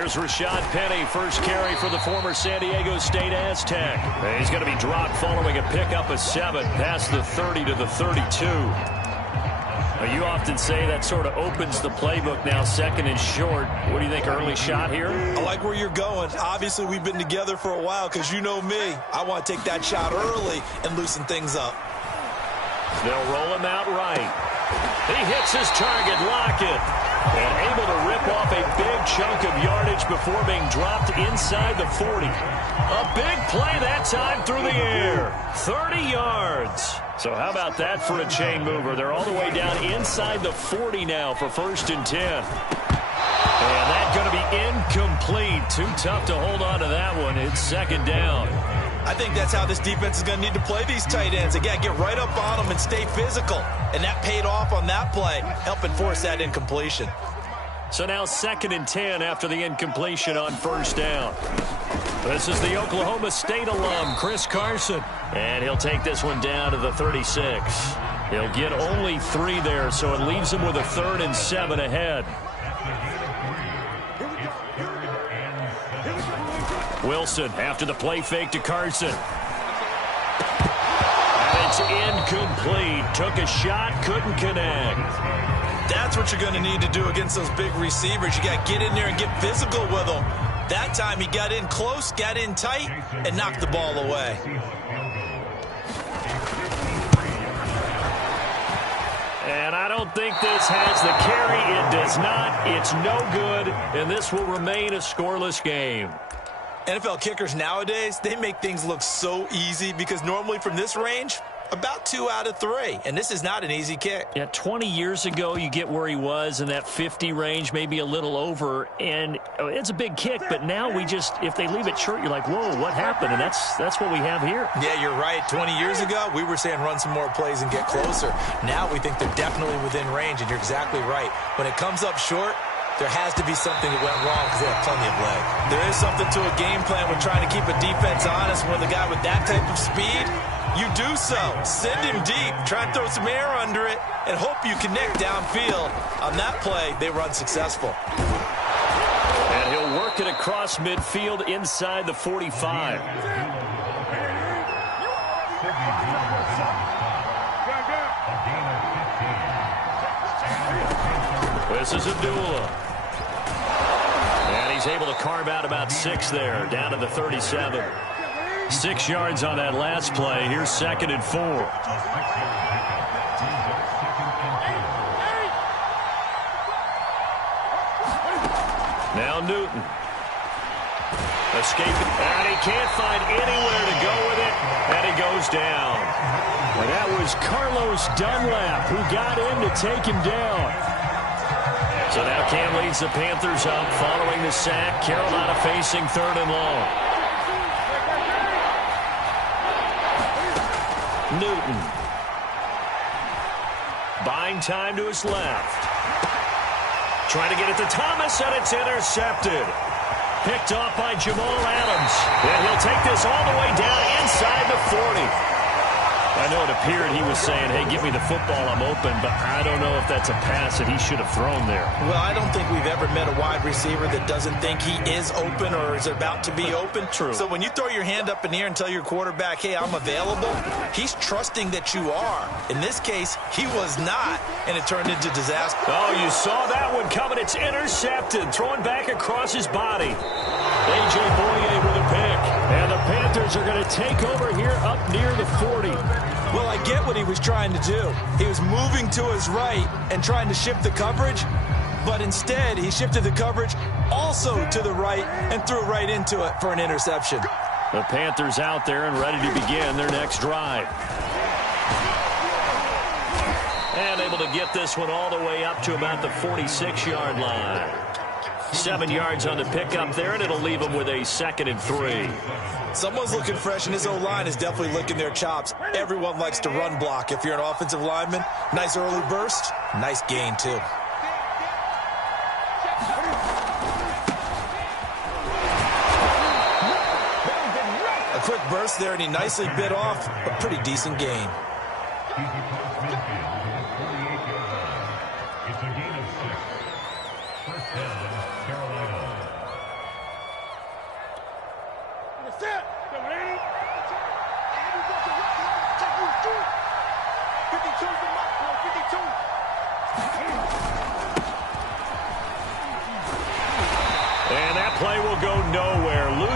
Here's Rashad Penny, first carry for the former San Diego State Aztec. He's going to be dropped following a pickup of 7 past the 30 to the 32. You often say that sort of opens the playbook now, second and short. What do you think, early shot here? I like where you're going. Obviously, we've been together for a while because you know me. I want to take that shot early and loosen things up. They'll roll him out right. He hits his target, Lockett, and able to rip off a big chunk of yardage before being dropped inside the 40. A big play that time through the air. 30 yards. So how about that for a chain mover? They're all the way down inside the 40 now for 1st and 10. And that's going to be incomplete. Too tough to hold on to that one. It's 2nd down. I think that's how this defense is going to need to play these tight ends. They got to get right up on them and stay physical. And that paid off on that play, helping force that incompletion. So now 2nd and 10 after the incompletion on 1st down. This is the Oklahoma State alum, Chris Carson. And he'll take this one down to the 36. He'll get only 3 there, so it leaves him with a 3rd and 7 ahead. Wilson after the play fake to Carson. And it's incomplete. Took a shot, couldn't connect. That's what you're going to need to do against those big receivers. You got to get in there and get physical with them. That time he got in close, got in tight, and knocked the ball away. And I don't think this has the carry. It does not. It's no good, and this will remain a scoreless game. NFL kickers nowadays, they make things look so easy because normally from this range, about 2 out of 3. And this is not an easy kick. Yeah, 20 years ago, you get where he was in that 50 range, maybe a little over. And it's a big kick, but now we just, if they leave it short, you're like, whoa, what happened? And that's what we have here. Yeah, you're right. 20 years ago, we were saying run some more plays and get closer. Now we think they're definitely within range, and you're exactly right. When it comes up short, there has to be something that went wrong because they have plenty of leg. There is something to a game plan with trying to keep a defense honest. When the guy with that type of speed, you do so. Send him deep, try and throw some air under it, and hope you connect downfield. On that play, they were unsuccessful. And he'll work it across midfield inside the 45. This is Abdullah. And he's able to carve out about 6 there, down to the 37. 6 yards on that last play. Here's 2nd and 4. Now Newton. Escaping. And he can't find anywhere to go with it. And he goes down. And that was Carlos Dunlap who got in to take him down. So now Cam leads the Panthers up following the sack. Carolina facing 3rd and long. Newton. Buying time to his left. Trying to get it to Thomas, and it's intercepted. Picked off by Jamal Adams. And he'll take this all the way down inside the 40. I know it appeared he was saying, hey, give me the football, I'm open, but I don't know if that's a pass that he should have thrown there. Well, I don't think we've ever met a wide receiver that doesn't think he is open or is about to be open. True. So when you throw your hand up in the air and tell your quarterback, hey, I'm available, he's trusting that you are. In this case, he was not, and it turned into disaster. Oh, you saw that one coming. It's intercepted, throwing back across his body. A.J. Boye with a pick. And the Panthers are going to take over here up near the 40. Well, I get what he was trying to do. He was moving to his right and trying to shift the coverage, but instead he shifted the coverage also to the right and threw right into it for an interception. The Panthers out there and ready to begin their next drive. And able to get this one all the way up to about the 46-yard line. 7 yards on the pickup there, and it'll leave them with a 2nd and 3. Someone's looking fresh, and his O-line is definitely licking their chops. Everyone likes to run block. If you're an offensive lineman, nice early burst, nice gain, too. A quick burst there, and he nicely bit off a pretty decent gain.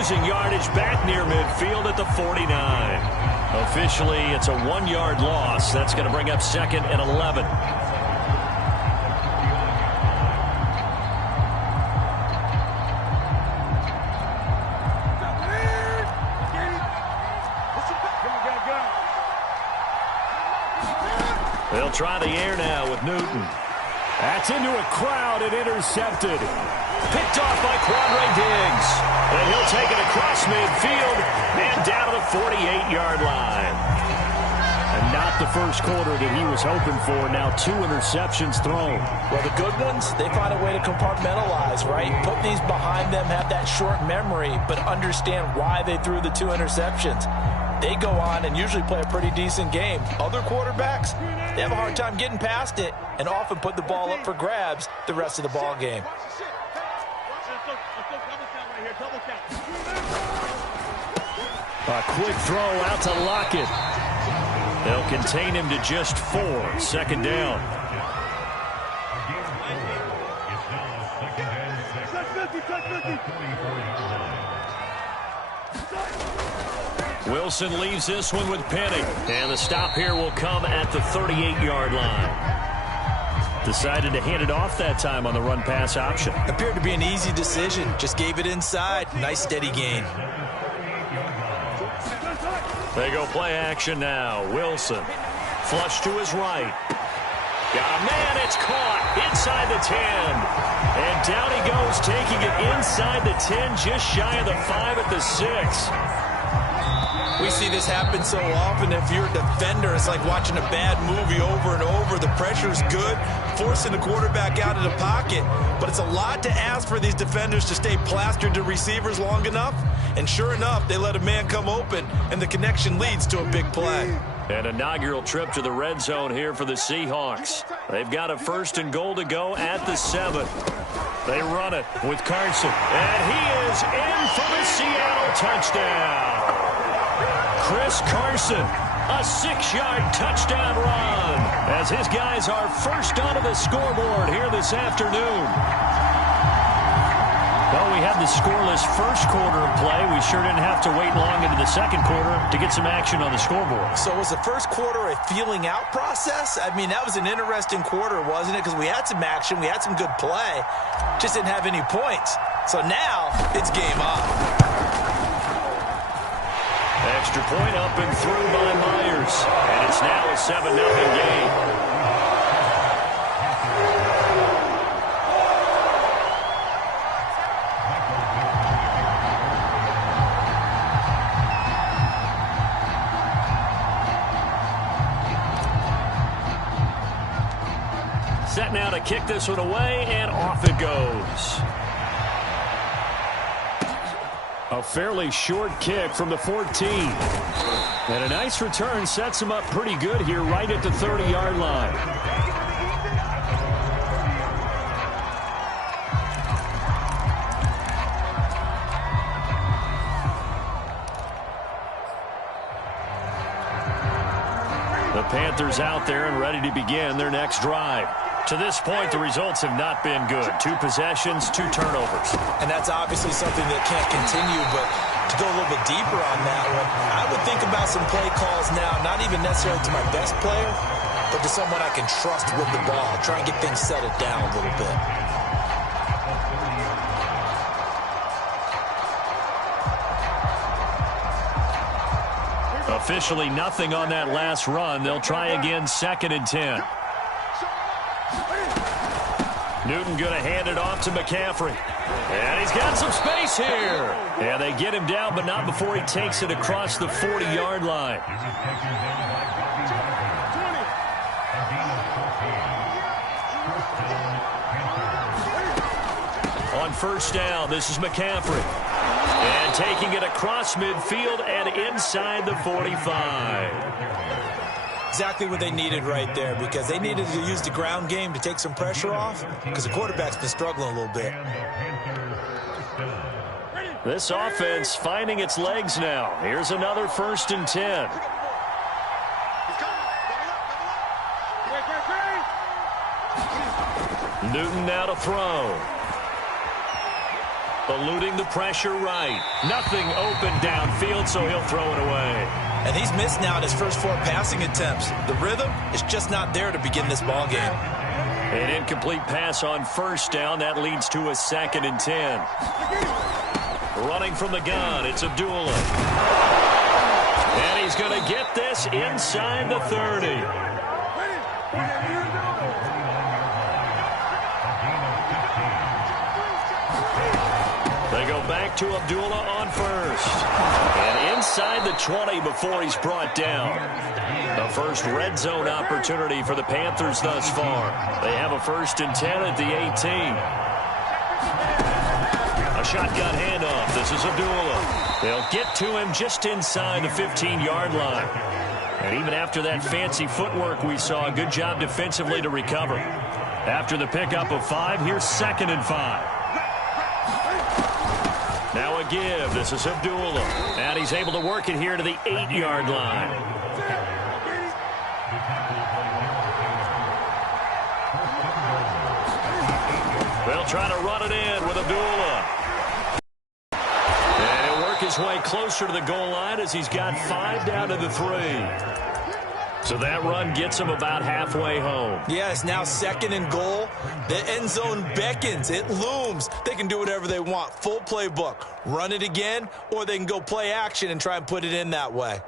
losing yardage back near midfield at the 49. Officially, it's a 1-yard loss. That's going to bring up 2nd and 11. They'll try the air now with Newton. That's into a crowd and intercepted. Picked off by Quandre Diggs. And he'll take it across midfield and down to the 48-yard line. And not the first quarter that he was hoping for. Now 2 interceptions thrown. Well, the good ones, they find a way to compartmentalize, right? Put these behind them, have that short memory, but understand why they threw the 2 interceptions. They go on and usually play a pretty decent game. Other quarterbacks, they have a hard time getting past it and often put the ball up for grabs the rest of the ball game. A quick throw out to Lockett. They'll contain him to just 4. 2nd down. Wilson leaves this one with Penny. And the stop here will come at the 38-yard line. Decided to hand it off that time on the run-pass option. Appeared to be an easy decision. Just gave it inside. Nice steady gain. They go play action now. Wilson. Flush to his right. Got a man. It's caught inside the 10. And down he goes, taking it inside the 10, just shy of the 5 at the 6. We see this happen so often. If you're a defender, it's like watching a bad movie over and over. The pressure's good, forcing the quarterback out of the pocket. But it's a lot to ask for these defenders to stay plastered to receivers long enough. And sure enough, they let a man come open, and the connection leads to a big play. An inaugural trip to the red zone here for the Seahawks. They've got a 1st and goal to go at the 7. They run it with Carson. And he is in for the Seattle touchdown. Chris Carson, a 6-yard touchdown run as his guys are first onto the scoreboard here this afternoon. Well, we had the scoreless first quarter of play. We sure didn't have to wait long into the second quarter to get some action on the scoreboard. So was the first quarter a feeling out process? I mean, that was an interesting quarter, wasn't it? Because we had some action, we had some good play, just didn't have any points. So now it's game on. Extra point up and through by Myers. And it's now a 7-0 game. Set now to kick this one away, and off it goes. A fairly short kick from the 14. And a nice return sets him up pretty good here right at the 30-yard line. The Panthers out there and ready to begin their next drive. To this point, the results have not been good. 2 possessions, 2 turnovers. And that's obviously something that can't continue, but to go a little bit deeper on that one, I would think about some play calls now, not even necessarily to my best player, but to someone I can trust with the ball. Try and get things settled down a little bit. Officially nothing on that last run. They'll try again 2nd and 10. Newton going to hand it off to McCaffrey. And he's got some space here. And they get him down, but not before he takes it across the 40-yard line. On 1st down, this is McCaffrey. And taking it across midfield and inside the 45. Exactly what they needed right there, because they needed to use the ground game to take some pressure off, because the quarterback's been struggling a little bit. This offense finding its legs now. Here's another 1st and 10. Newton now to throw. Eluding the pressure right. Nothing open downfield, so he'll throw it away. And he's missed now in his first 4 passing attempts. The rhythm is just not there to begin this ball game. An incomplete pass on first down. That leads to a 2nd and 10. Running from the gun, it's Abdullah. And he's going to get this inside the 30. They go back to Abdullah on first. And inside the 20 before he's brought down. The first red zone opportunity for the Panthers thus far. They have a 1st and 10 at the 18. A shotgun handoff. This is Abdullah. They'll get to him just inside the 15-yard line. And even after that fancy footwork we saw, a good job defensively to recover. After the pickup of 5, here's 2nd and 5. Now a give. This is Abdullah. And he's able to work it here to the 8-yard line. They'll try to run it in with Abdullah. And he'll work his way closer to the goal line as he's got 5 down to the 3. So that run gets him about halfway home. Yeah, it's now 2nd and goal. The end zone beckons. It looms. They can do whatever they want. Full playbook. Run it again, or they can go play action and try and put it in that way.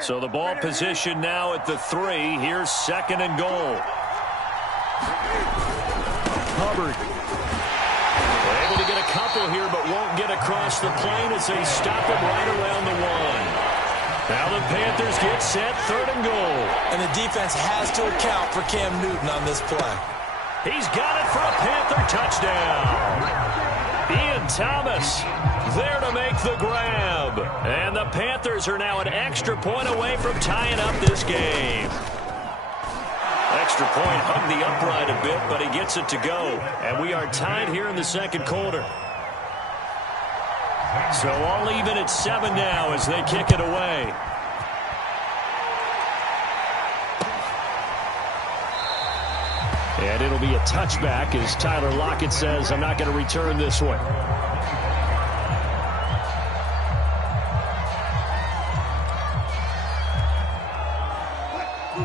So the ball position now at the 3. Here's 2nd and goal. Hubbard. They're able to get a couple here, but won't get across the plane as they stop him right around the 1. Now the Panthers get set, 3rd and goal. And the defense has to account for Cam Newton on this play. He's got it for a Panther touchdown. Ian Thomas there to make the grab. And the Panthers are now an extra point away from tying up this game. Extra point hung the upright a bit, but he gets it to go. And we are tied here in the 2nd quarter. So all even at 7 now as they kick it away. And it'll be a touchback as Tyler Lockett says, I'm not going to return this one.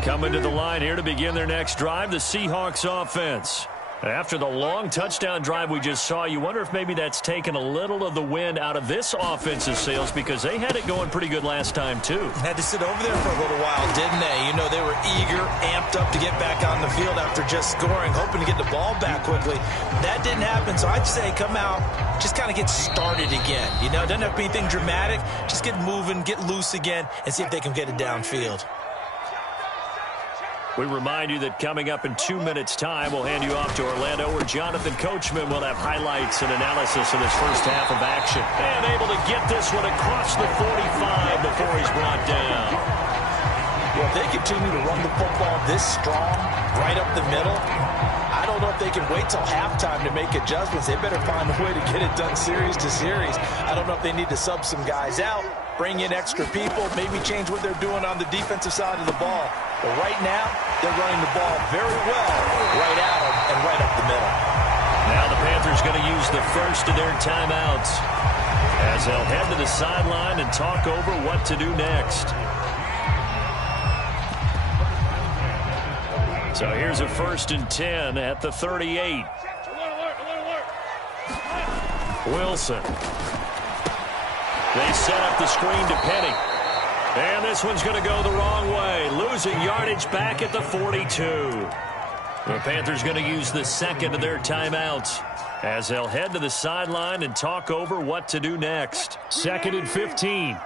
Coming to the line here to begin their next drive, the Seahawks offense. After the long touchdown drive we just saw, you wonder if maybe that's taken a little of the wind out of this offense's sails because they had it going pretty good last time, too. Had to sit over there for a little while, didn't they? You know, they were eager, amped up to get back on the field after just scoring, hoping to get the ball back quickly. That didn't happen, so I'd say come out, just kind of get started again. You know, it doesn't have to be anything dramatic. Just get moving, get loose again, and see if they can get it downfield. We remind you that coming up in 2 minutes' time, we'll hand you off to Orlando, where Jonathan Coachman will have highlights and analysis of this first half of action. And able to get this one across the 45 before he's brought down. Well, if they continue to run the football this strong, right up the middle, I don't know if they can wait till halftime to make adjustments. They better find a way to get it done series to series. I don't know if they need to sub some guys out, bring in extra people, maybe change what they're doing on the defensive side of the ball. But right now, they're running the ball very well right at them and right up the middle. Now the Panthers going to use the first of their timeouts as they'll head to the sideline and talk over what to do next. So here's a 1st and 10 at the 38. Wilson. They set up the screen to Penny. And this one's going to go the wrong way. Losing yardage back at the 42. The Panthers going to use the 2nd of their timeouts as they'll head to the sideline and talk over what to do next. 2nd and 15.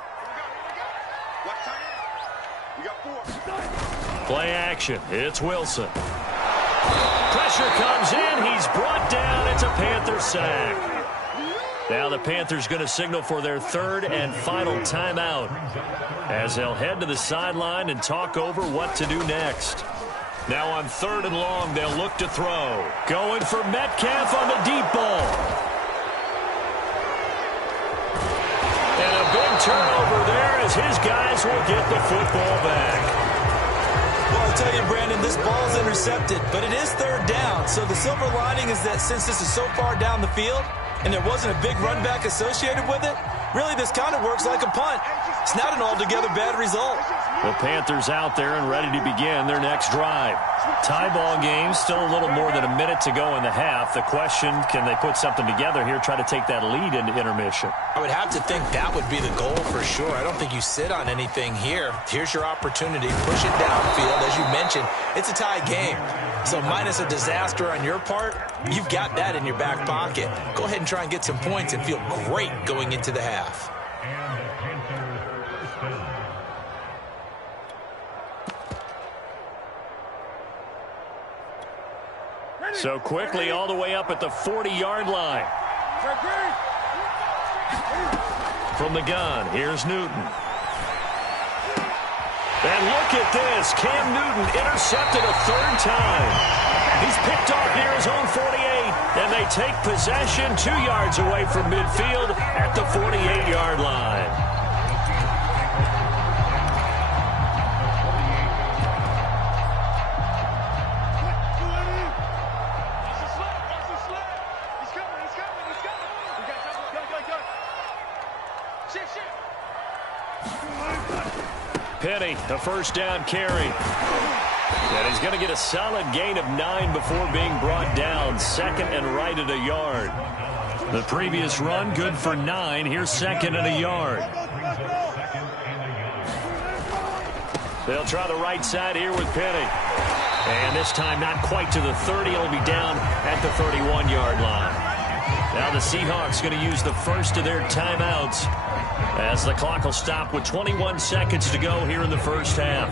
Play action. It's Wilson. Pressure comes in. He's brought down. It's a Panther sack. Now the Panthers going to signal for their 3rd and final timeout as they'll head to the sideline and talk over what to do next. Now on 3rd and long, they'll look to throw. Going for Metcalf on the deep ball. And a big turnover there as his guys will get the football back. Well, I'll tell you, Brandon, this ball's intercepted, but it is third down. So the silver lining is that since this is so far down the field and there wasn't a big run back associated with it, really this kind of works like a punt. It's not an altogether bad result. The Panthers out there and ready to begin their next drive. Tie ball game, still a little more than a minute to go in the half. The question, can they put something together here, try to take that lead into intermission? I would have to think that would be the goal for sure. I don't think you sit on anything here. Here's your opportunity. Push it downfield. As you mentioned, it's a tie game. So minus a disaster on your part, you've got that in your back pocket. Go ahead and try and get some points and feel great going into the half. So quickly all the way up at the 40-yard line. From the gun, here's Newton. And look at this. Cam Newton intercepted a third time. He's picked off near his own 48. And they take possession 2 yards away from midfield at the 48-yard line. Penny, a first down carry. And he's going to get a solid gain of 9 before being brought down. Second and right at a yard. The previous run, good for 9. Here's second and a yard. They'll try the right side here with Penny. And this time not quite to the 30. It'll be down at the 31-yard line. Now the Seahawks going to use the first of their timeouts as the clock will stop with 21 seconds to go here in the first half.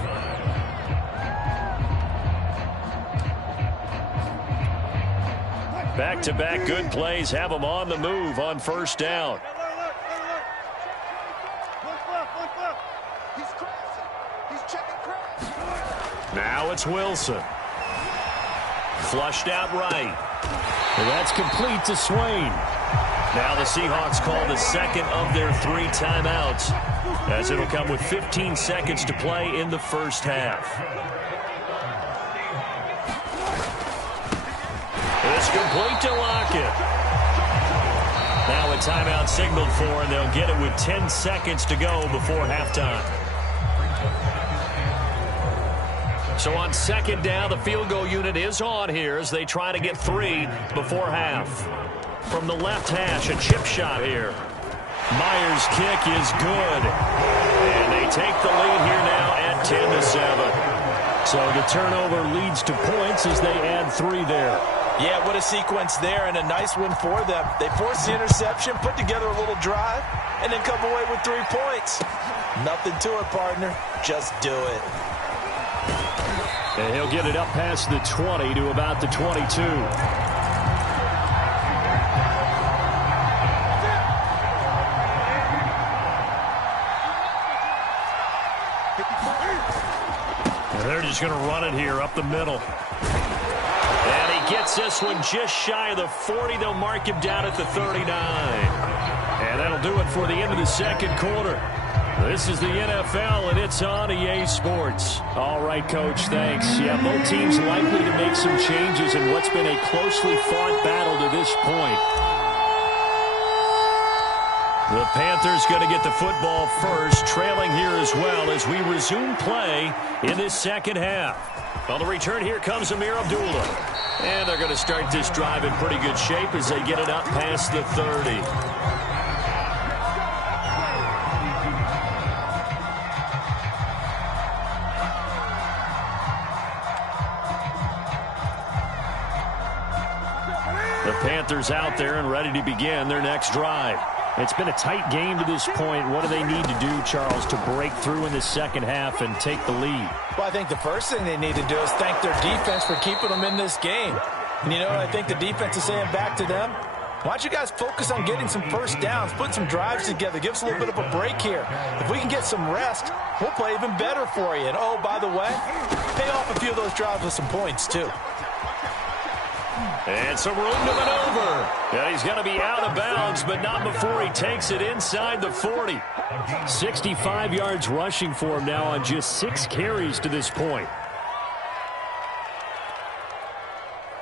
Back-to-back good plays have them on the move on first down. Now it's Wilson. Flushed out right. And that's complete to Swain. Now the Seahawks call the second of their 3 timeouts, as it'll come with 15 seconds to play in the first half. It's complete to Lockett. Now a timeout signaled for, and they'll get it with 10 seconds to go before halftime. So on second down, the field goal unit is on here as they try to get 3 before half. From the left hash, a chip shot here. Myers' kick is good. And they take the lead here now at 10-7. So the turnover leads to points as they add 3 there. Yeah, what a sequence there, and a nice win for them. They forced the interception, put together a little drive, and then come away with 3 points. Nothing to it, partner. Just do it. And he'll get it up past the 20 to about the 22. They're just going to run it here up the middle. And he gets this one just shy of the 40. They'll mark him down at the 39. And that'll do it for the end of the second quarter. This is the NFL, and it's on EA Sports. All right, Coach, thanks. Yeah, both teams likely to make some changes in what's been a closely fought battle to this point. The Panthers going to get the football first, trailing here as well as we resume play in this second half. On the return, here comes Amir Abdullah. And they're going to start this drive in pretty good shape as they get it up past the 30. The Panthers out there and ready to begin their next drive. It's been a tight game to this point. What do they need to do, Charles, to break through in the second half and take the lead? Well, I think the first thing they need to do is thank their defense for keeping them in this game. And, you know, I think the defense is saying back to them, why don't you guys focus on getting some first downs, put some drives together, give us a little bit of a break here. If we can get some rest, we'll play even better for you. And, oh, by the way, pay off a few of those drives with some points, too. And some room to maneuver. And he's going to be out of bounds, but not before he takes it inside the 40. 65 yards rushing for him now on just 6 carries to this point.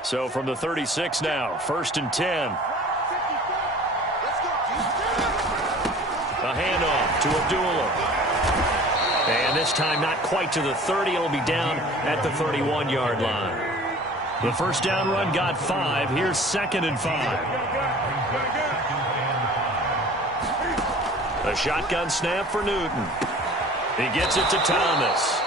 So from the 36 now, 1st and 10. A handoff to Abdullah. And this time not quite to the 30. It'll be down at the 31-yard line. The first down run got 5. Here's 2nd and 5. A shotgun snap for Newton. He gets it to Thomas.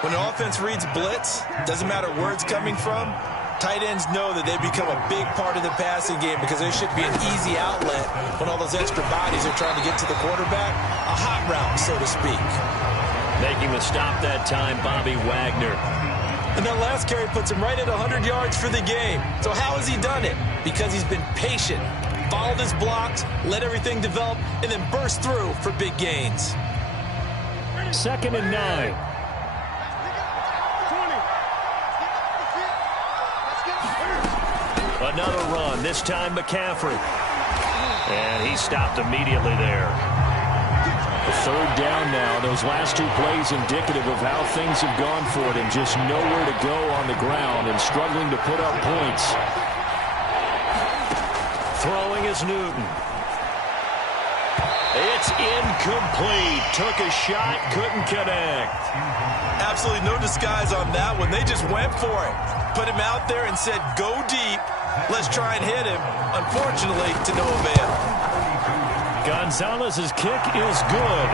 When an offense reads blitz, doesn't matter where it's coming from, tight ends know that they become a big part of the passing game because there should be an easy outlet when all those extra bodies are trying to get to the quarterback. A hot route, so to speak. Making the stop that time, Bobby Wagner. And that last carry puts him right at 100 yards for the game. So how has he done it? Because he's been patient, followed his blocks, let everything develop, and then burst through for big gains. 2nd and 9. Another run, this time McCaffrey. And he stopped immediately there. 3rd down now. Those last 2 plays indicative of how things have gone for them. Just nowhere to go on the ground and struggling to put up points. Throwing is Newton. It's incomplete. Took a shot, couldn't connect. Absolutely no disguise on that one. They just went for it. Put him out there and said, go deep. Let's try and hit him. Unfortunately, to no avail. Gonzalez's kick is good,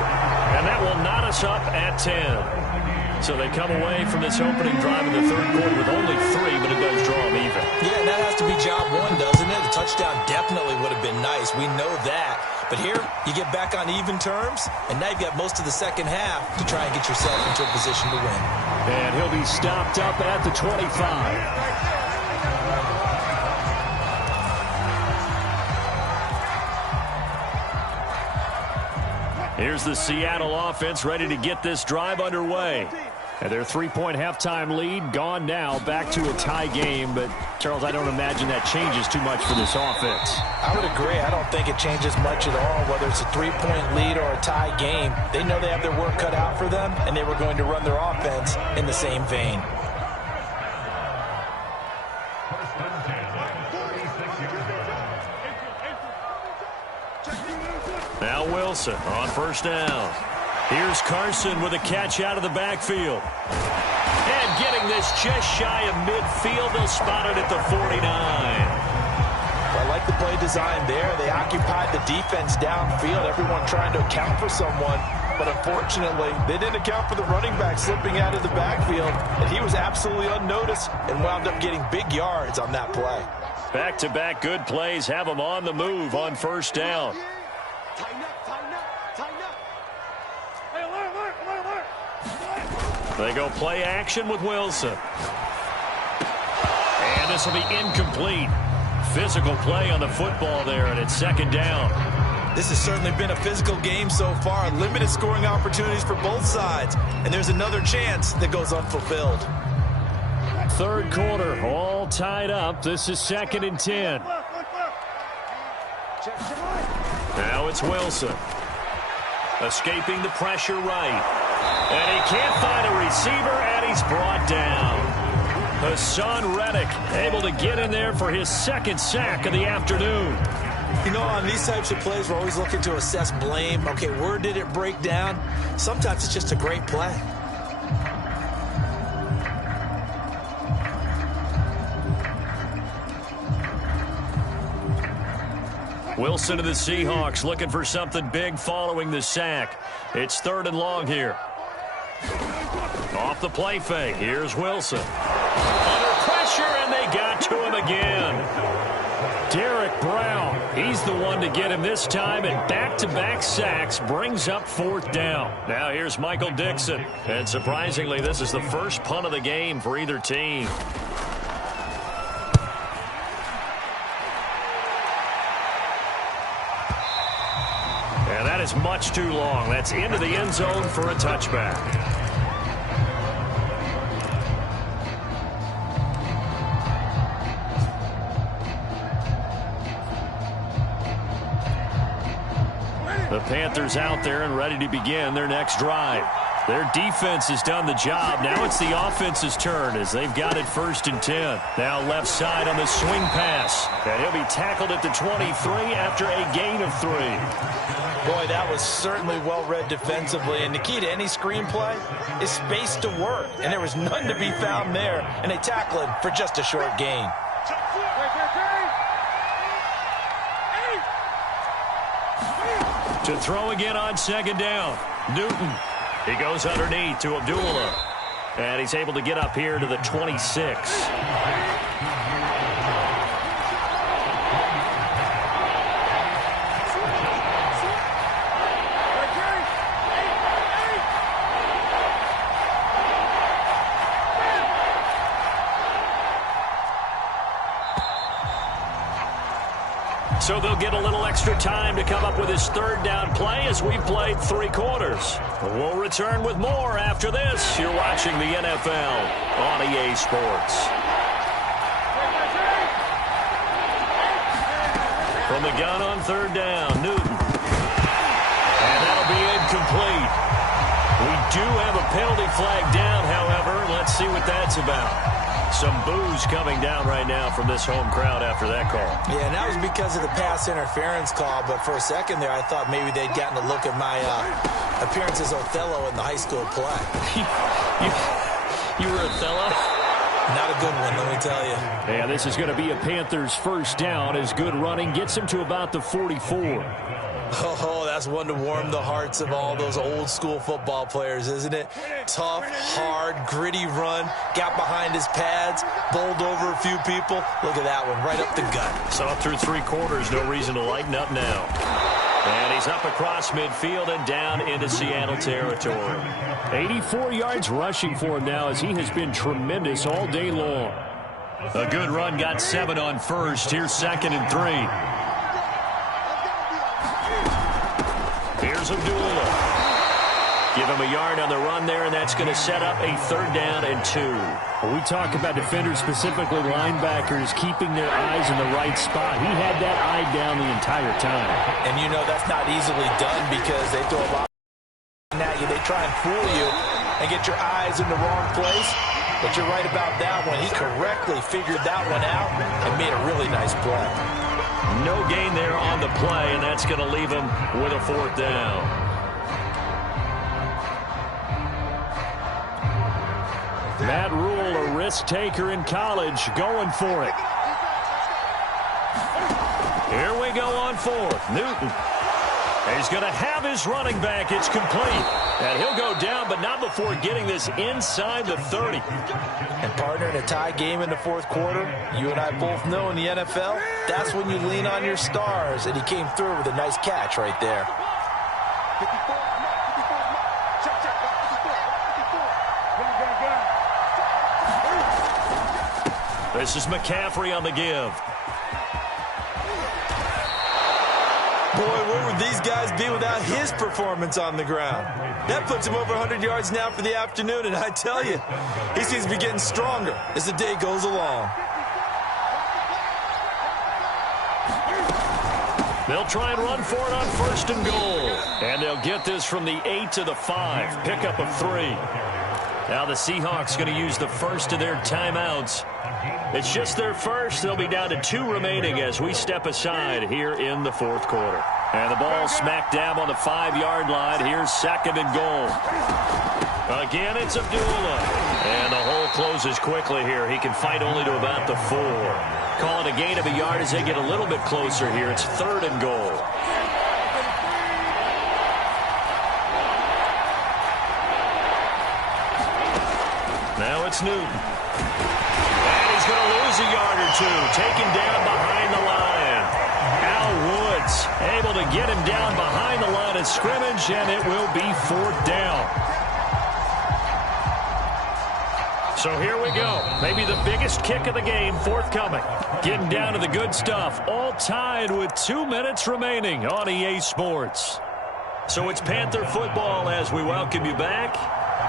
and that will knot us up at 10. So they come away from this opening drive in the 3rd quarter with only 3, but it does draw them even. Yeah, and that has to be job 1, doesn't it? A touchdown definitely would have been nice. We know that. But here, you get back on even terms, and now you've got most of the second half to try and get yourself into a position to win. And he'll be stopped up at the 25. Here's the Seattle offense ready to get this drive underway. And their 3-point halftime lead gone now, back to a tie game. But, Charles, I don't imagine that changes too much for this offense. I would agree. I don't think it changes much at all, whether it's a 3-point lead or a tie game. They know they have their work cut out for them, and they were going to run their offense in the same vein. Now Wilson on 1st down. Here's Carson with a catch out of the backfield. And getting this just shy of midfield. They'll spot it at the 49. Well, I like the play design there. They occupied the defense downfield, everyone trying to account for someone. But unfortunately, they didn't account for the running back slipping out of the backfield. And he was absolutely unnoticed and wound up getting big yards on that play. Back-to-back good plays have them on the move on 1st down. They go play action with Wilson. And this will be incomplete. Physical play on the football there, and it's 2nd down. This has certainly been a physical game so far. Limited scoring opportunities for both sides. And there's another chance that goes unfulfilled. 3rd quarter, all tied up. This is 2nd and 10. Now it's Wilson. Escaping the pressure right. And he can't find a receiver, and he's brought down. Hassan Reddick able to get in there for his 2nd sack of the afternoon. You know, on these types of plays, we're always looking to assess blame. Okay, where did it break down? Sometimes it's just a great play. Wilson and the Seahawks looking for something big following the sack. It's 3rd and long here. Off the play fake. Here's Wilson. Under pressure, and they got to him again. Derek Brown, he's the one to get him this time, and back-to-back sacks brings up 4th down. Now here's Michael Dixon. And surprisingly, this is the first punt of the game for either team. And that is much too long. That's into the end zone for a touchback. The Panthers out there and ready to begin their next drive. Their defense has done the job. Now it's the offense's turn as they've got it 1st and 10. Now left side on the swing pass. And he'll be tackled at the 23 after a gain of 3. Boy, that was certainly well read defensively. And the key to any screenplay is space to work. And there was none to be found there. And they tackle him for just a short gain. To throw again on 2nd down. Newton. He goes underneath to Abdullah. And he's able to get up here to the 26. So they'll get a little extra time to come up with his 3rd down play as we've played 3 quarters. We'll return with more after this. You're watching the NFL on EA Sports. From the gun on 3rd down, Newton. And that'll be incomplete. We do have a penalty flag down, however. Let's see what that's about. Some boos coming down right now from this home crowd after that call. Yeah, and that was because of the pass interference call. But for a second there, I thought maybe they'd gotten a look at my appearance as Othello in the high school play. You were Othello? Not a good one, let me tell you. And this is going to be a Panthers 1st down as good running gets him to about the 44. Oh, that's one to warm the hearts of all those old school football players, isn't it? Tough, hard, gritty run, got behind his pads, bowled over a few people. Look at that one, right up the gut. Saw through 3 quarters, no reason to lighten up now. And he's up across midfield and down into Seattle territory. 84 yards rushing for him now as he has been tremendous all day long. A good run, got 7 on 1st. Here's 2nd and 3. Here's Abdullah. Give him a yard on the run there, and that's going to set up a 3rd down and 2. When we talk about defenders, specifically linebackers, keeping their eyes in the right spot. He had that eye down the entire time. And you know that's not easily done because they throw a lot at you. They try and fool you and get your eyes in the wrong place. But you're right about that one. He correctly figured that one out and made a really nice play. No gain there on the play, and that's going to leave him with a 4th down. Matt Rule, a risk taker in college, going for it. Here we go on 4th. Newton. He's going to have his running back. It's complete. And he'll go down, but not before getting this inside the 30. And partner, in a tie game in the 4th quarter, you and I both know in the NFL, that's when you lean on your stars. And he came through with a nice catch right there. This is McCaffrey on the give. Boy, where would these guys be without his performance on the ground? That puts him over 100 yards now for the afternoon, and I tell you, he seems to be getting stronger as the day goes along. They'll try and run for it on 1st and goal. And they'll get this from the 8 to the 5. Pickup of 3. Now the Seahawks going to use the first of their timeouts. It's just their first. They'll be down to 2 remaining as we step aside here in the 4th quarter. And the ball smack dab on the 5-yard line. Here's 2nd and goal. Again, it's Abdullah. And the hole closes quickly here. He can fight only to about the 4. Calling a gain of a yard as they get a little bit closer here. It's 3rd and goal. Now it's Newton. And he's going to lose a yard or 2. Taken down behind the line. Al Woods able to get him down behind the line of scrimmage, and it will be 4th down. So here we go. Maybe the biggest kick of the game forthcoming. Getting down to the good stuff. All tied with 2 minutes remaining on EA Sports. So it's Panther football as we welcome you back.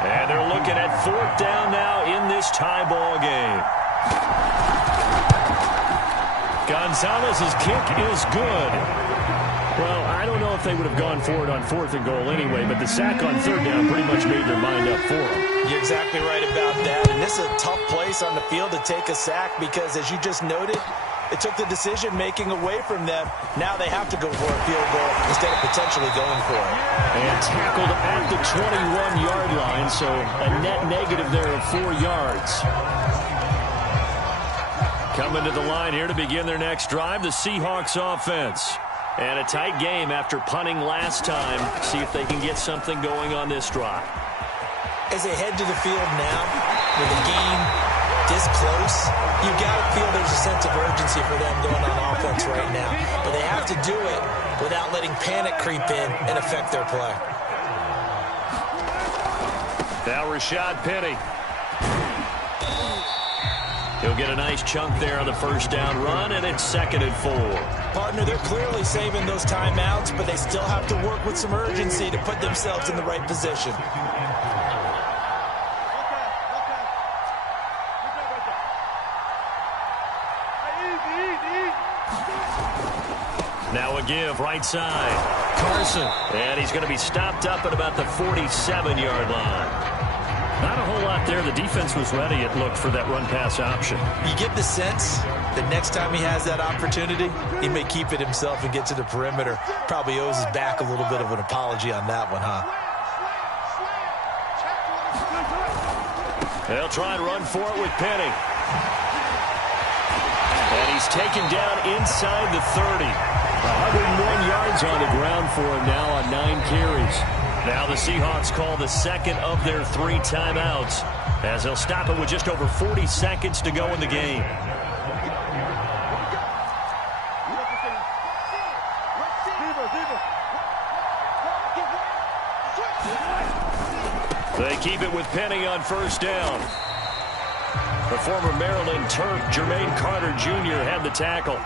And they're looking at 4th down now in this tie ball game. Gonzalez's kick is good. Well, I don't know if they would have gone for it on 4th and goal anyway, but the sack on 3rd down pretty much made their mind up for them. You're exactly right about that, and this is a tough place on the field to take a sack because, as you just noted, it took the decision-making away from them. Now they have to go for a field goal instead of potentially going for it. And tackled at the 21-yard line, so a net negative there of 4 yards. Coming to the line here to begin their next drive, the Seahawks offense. And a tight game after punting last time. See if they can get something going on this drive. As they head to the field now, with the game this close, you got to feel there's a sense of urgency for them going on offense right now. But they have to do it without letting panic creep in and affect their play. Now Rashad Penny. He'll get a nice chunk there on the first down run, and it's 2nd and 4. Partner, they're clearly saving those timeouts, but they still have to work with some urgency to put themselves in the right position. Now a give, right side. Carson. And he's going to be stopped up at about the 47-yard line. Not a whole lot there. The defense was ready, it looked, for that run-pass option. You get the sense that next time he has that opportunity, he may keep it himself and get to the perimeter. Probably owes his back a little bit of an apology on that one, huh? They'll try and run for it with Penny. And he's taken down inside the 30. 101 yards on the ground for him now on 9 carries. Now the Seahawks call the 2nd of their 3 timeouts, as they'll stop it with just over 40 seconds to go in the game. They keep it with Penny on first down. The former Maryland Terp, Jermaine Carter Jr. had the tackle.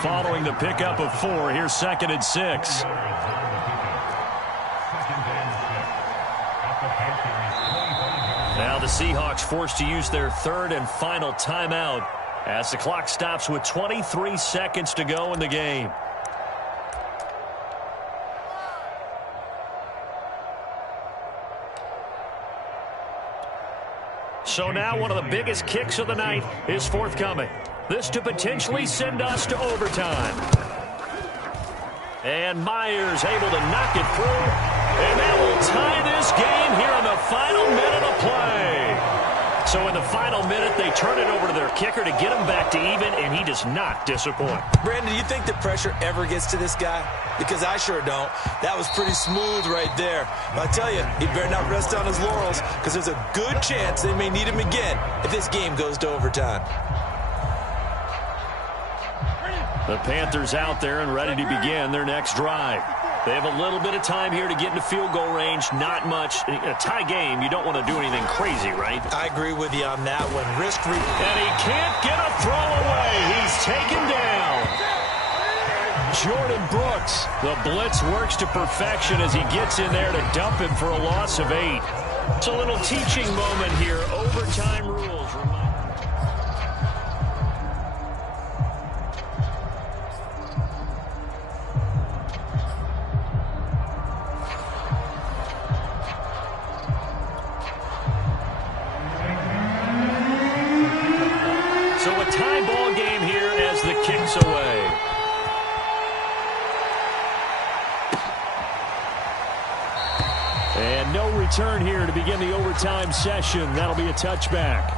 Following the pickup of 4, here's 2nd and 6. Now the Seahawks forced to use their 3rd and final timeout as the clock stops with 23 seconds to go in the game. So now one of the biggest kicks of the night is forthcoming. This to potentially send us to overtime. And Myers able to knock it through. And that will tie this game here in the final minute of play. So in the final minute, they turn it over to their kicker to get him back to even, and he does not disappoint. Brandon, do you think the pressure ever gets to this guy? Because I sure don't. That was pretty smooth right there. But I tell you, he better not rest on his laurels, because there's a good chance they may need him again if this game goes to overtime. The Panthers out there and ready to begin their next drive. They have a little bit of time here to get into field goal range. Not much. In a tie game, you don't want to do anything crazy, right? I agree with you on that one. Risk-free. And he can't get a throw away. He's taken down. Jordan Brooks. The blitz works to perfection as he gets in there to dump him for a loss of 8. It's a little teaching moment here. Overtime rules. So a tie ball game here as the kick's away. And no return here to begin the overtime session. That'll be a touchback.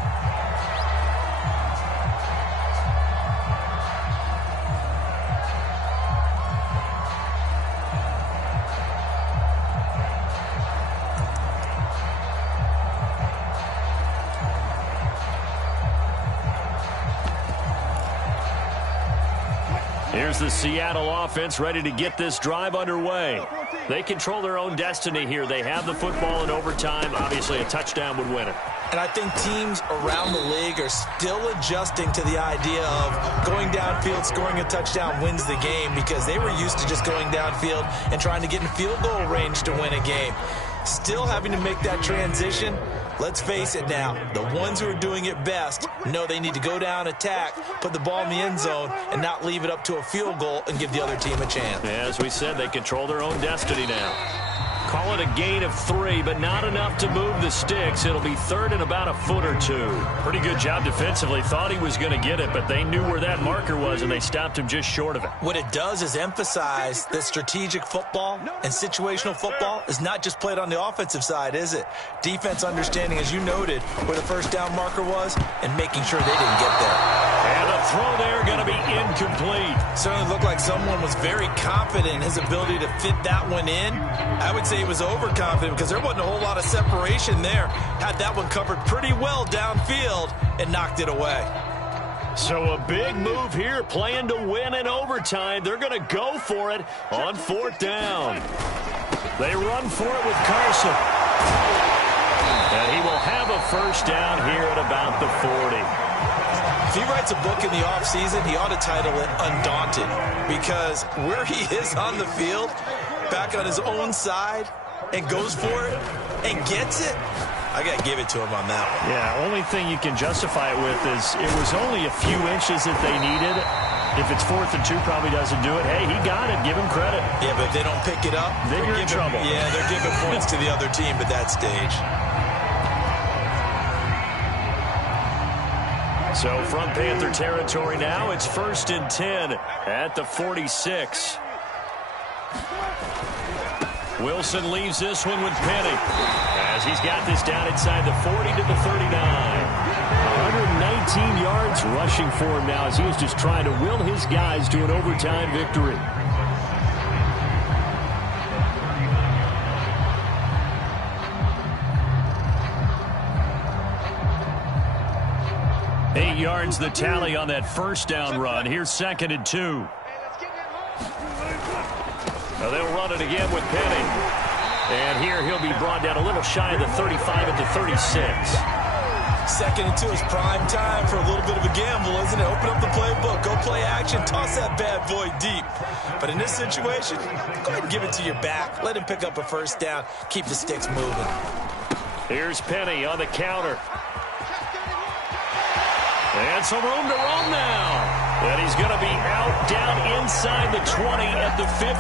Here's the Seattle offense ready to get this drive underway. They control their own destiny here. They have the football in overtime. Obviously, a touchdown would win it. And I think teams around the league are still adjusting to the idea of going downfield, scoring a touchdown wins the game, because they were used to just going downfield and trying to get in field goal range to win a game. Still having to make that transition, Let's face it now, the ones who are doing it best know they need to go down, attack, put the ball in the end zone, and not leave it up to a field goal and give the other team a chance. Yeah, as we said, they control their own destiny now. Call it a gain of 3, but not enough to move the sticks. It'll be third and about a foot or two. Pretty good job defensively. Thought he was going to get it, but they knew where that marker was, and they stopped him just short of it. What it does is emphasize that strategic football and situational football is not just played on the offensive side, is it? Defense understanding, as you noted, where the first down marker was and making sure they didn't get there. And the throw there going to be incomplete. Certainly looked like someone was very confident in his ability to fit that one in. I would say he was overconfident because there wasn't a whole lot of separation there. Had that one covered pretty well downfield and knocked it away. So a big move here, playing to win in overtime. They're going to go for it on 4th down. They run for it with Carson. And he will have a first down here at about the 40. If he writes a book in the offseason, he ought to title it Undaunted, because where he is on the field, back on his own side, and goes for it and gets it, I got to give it to him on that one. Yeah, only thing you can justify it with is it was only a few inches that they needed. If it's 4th and 2, probably doesn't do it. Hey, he got it. Give him credit. Yeah, but if they don't pick it up, then you're in trouble. Yeah, they're giving points to the other team at that stage. So from Panther territory now, it's 1st and 10 at the 46. Wilson leaves this one with Penny as he's got this down inside the 40 to the 39. 119 yards rushing for him now as he was just trying to will his guys to an overtime victory. Eight yards the tally on that first down run. Here's 2nd and 2. Now they'll run it again with Penny. And here he'll be brought down a little shy of the 35 at the 36. 2nd and 2 is prime time for a little bit of a gamble, isn't it? Open up the playbook, go play action, toss that bad boy deep. But in this situation, go ahead and give it to your back. Let him pick up a first down. Keep the sticks moving. Here's Penny on the counter. And some room to roam now. And he's going to be out down inside the 20 at the 15.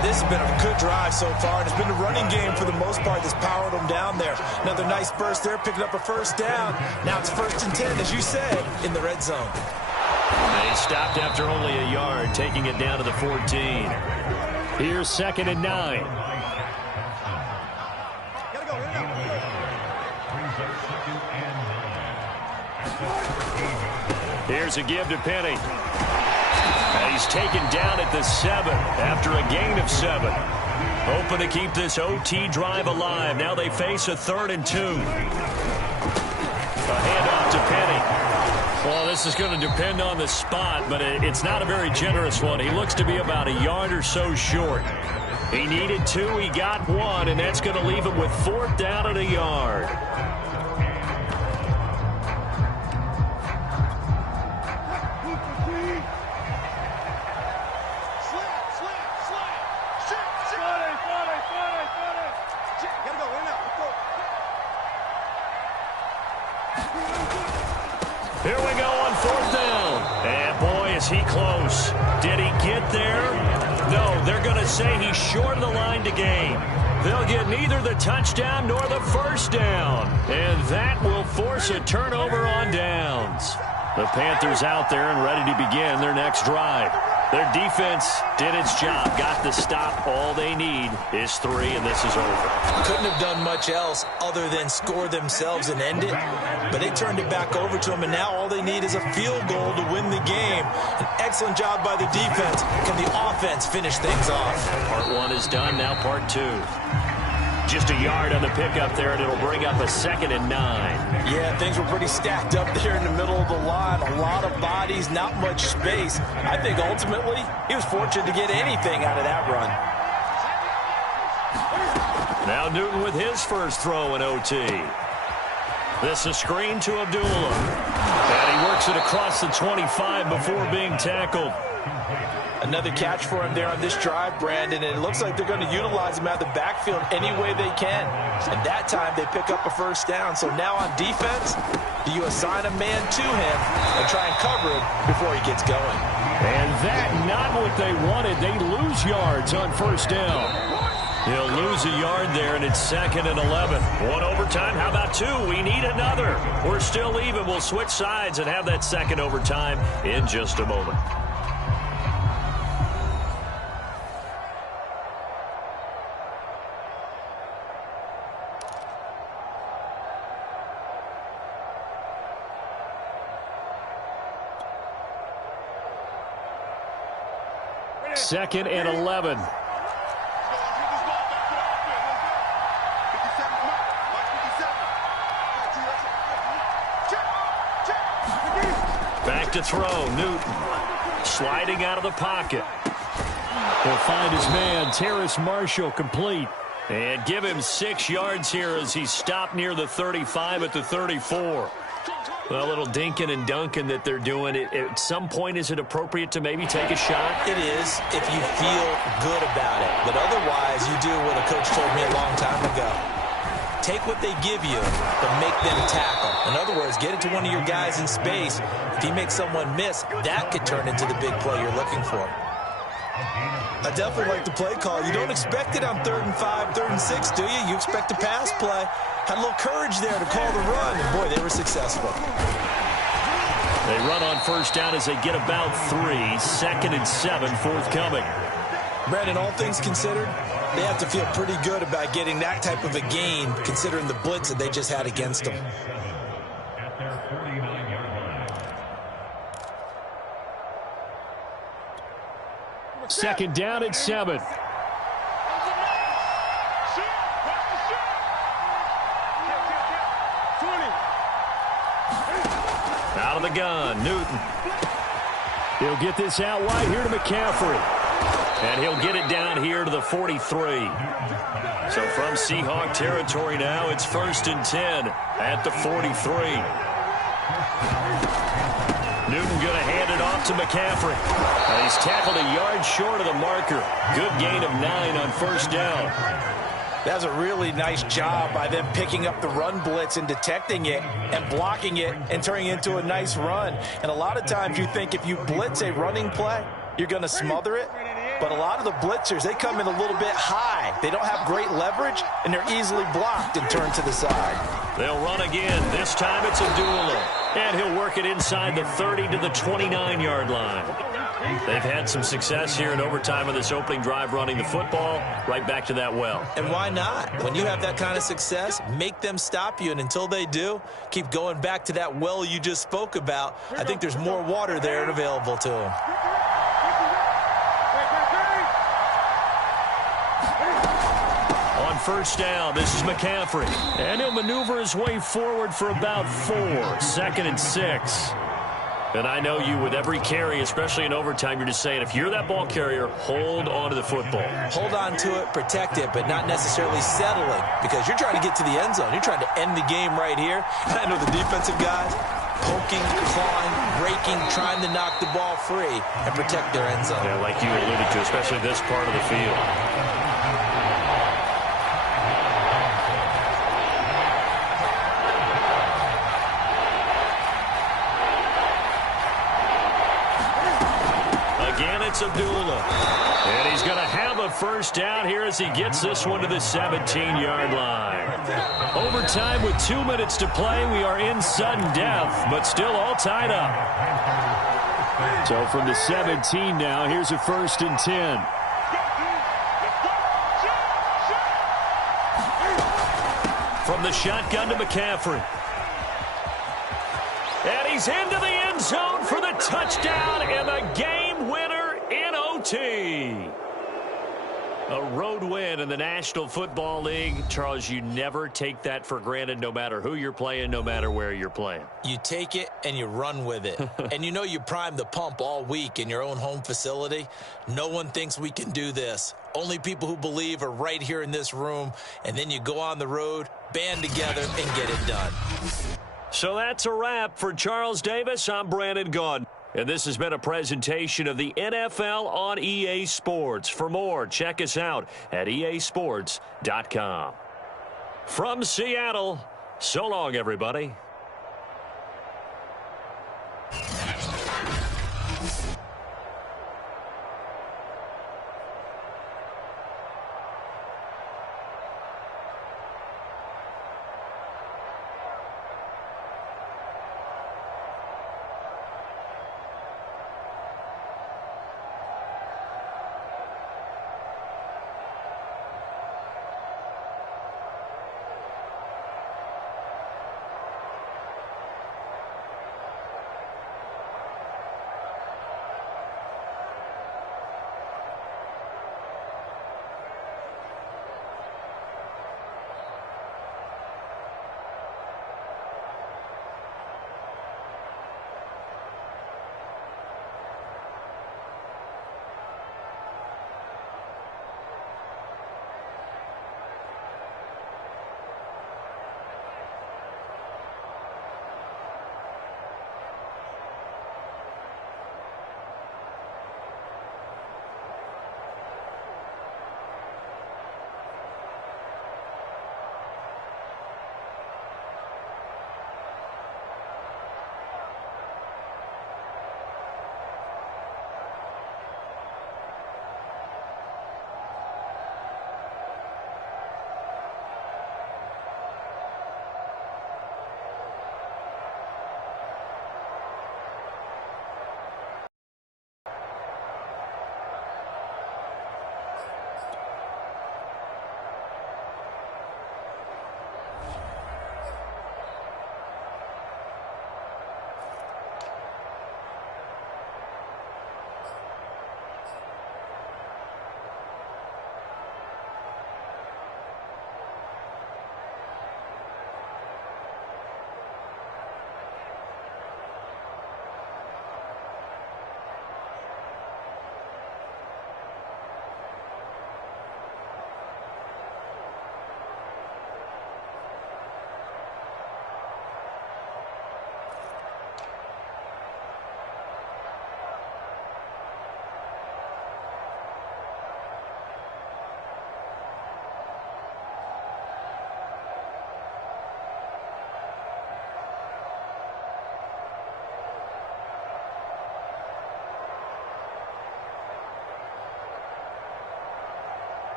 This has been a good drive so far, and it's been the running game for the most part that's powered them down there. Another nice burst there, picking up a first down. Now it's 1st and 10, as you said, in the red zone. They stopped after only a yard, taking it down to the 14. Here's 2nd and 9. Here's a give to Penny. And he's taken down at the 7 after a gain of 7. Hoping to keep this OT drive alive. Now they face a 3rd and 2. A handoff to Penny. Well, this is going to depend on the spot, but it's not a very generous one. He looks to be about a yard or so short. He needed 2, he got 1, and that's going to leave him with 4th down at a yard. Here we go on 4th down. And boy, is he close. Did he get there? No, they're going to say he's short of the line to gain. They'll get neither the touchdown nor the first down. And that will force a turnover on downs. The Panthers out there and ready to begin their next drive. Their defense did its job, got the stop. All they need is 3, and this is over. Couldn't have done much else other than score themselves and end it, but they turned it back over to them, and now all they need is a field goal to win the game. An excellent job by the defense. Can the offense finish things off? Part 1 is done, now part 2. Just a yard on the pickup there, and it'll bring up a 2nd and 9. Yeah, things were pretty stacked up there in the middle of the line. A lot of bodies, not much space. I think ultimately he was fortunate to get anything out of that run. Now Newton with his first throw in OT. This is a screen to Abdullah. And he works it across the 25 before being tackled. Another catch for him there on this drive, Brandon, and it looks like they're going to utilize him out of the backfield any way they can. And that time they pick up a first down. So now on defense, do you assign a man to him and try and cover him before he gets going? And that not what they wanted. They lose yards on first down. He'll lose a yard there, and it's 2nd and 11. One overtime. How about two? We need another. We're still even. We'll switch sides and have that second overtime in just a moment. Second and 11. Back to throw. Newton sliding out of the pocket. He'll find his man, Terrace Marshall, complete. And give him 6 yards here as he stopped near the 35 at the 34. A little dinking and dunking that they're doing. At some point, is it appropriate to maybe take a shot? It is if you feel good about it. But otherwise, you do what a coach told me a long time ago. Take what they give you, but make them tackle. In other words, get it to one of your guys in space. If he makes someone miss, that could turn into the big play you're looking for. I definitely like the play call. You don't expect it on 3rd and 5, 3rd and 6, do you? You expect a pass play. Had a little courage there to call the run, and boy, they were successful. They run on first down as they get about 3. 2nd and 7 forthcoming. Brandon, all things considered, they have to feel pretty good about getting that type of a gain, considering the blitz that they just had against them. Second down at 7. Out of the gun, Newton. He'll get this out wide here to McCaffrey. And he'll get it down here to the 43. So from Seahawk territory now, it's 1st and 10 at the 43. Newton going to hand it off to McCaffrey. He's tackled a yard short of the marker. Good gain of 9 on first down. That's a really nice job by them picking up the run blitz and detecting it and blocking it and turning it into a nice run. And a lot of times you think if you blitz a running play, you're going to smother it. But a lot of the blitzers, they come in a little bit high. They don't have great leverage, and they're easily blocked and turned to the side. They'll run again. This time it's Abdullah. And he'll work it inside the 30 to the 29-yard line. They've had some success here in overtime of this opening drive running the football. Right back to that well. And why not? When you have that kind of success, make them stop you. And until they do, keep going back to that well you just spoke about. I think there's more water there and available to them. On first down, this is McCaffrey. And he'll maneuver his way forward for about 4. 2nd and 6. And I know you, with every carry, especially in overtime, you're just saying, if you're that ball carrier, hold on to the football. Hold on to it, protect it, but not necessarily settling, because you're trying to get to the end zone. You're trying to end the game right here. And I know the defensive guys, poking, clawing, breaking, trying to knock the ball free and protect their end zone. Yeah, like you alluded to, especially this part of the field. It's Abdullah. And he's going to have a first down here as he gets this one to the 17-yard line. Overtime with 2 minutes to play. We are in sudden death, but still all tied up. So from the 17 now, here's a 1st and 10. From the shotgun to McCaffrey. And he's into the end zone for the touchdown and the game winner in OT. A road win in the National Football League. Charles, you never take that for granted, no matter who you're playing, no matter where you're playing. You take it and you run with it. And you know you prime the pump all week in your own home facility. No one thinks we can do this. Only people who believe are right here in this room. And then you go on the road band together and get it done. So that's a wrap for Charles Davis. I'm Brandon Gaudin. And this has been a presentation of the NFL on EA Sports. For more, check us out at easports.com. From Seattle, so long, everybody.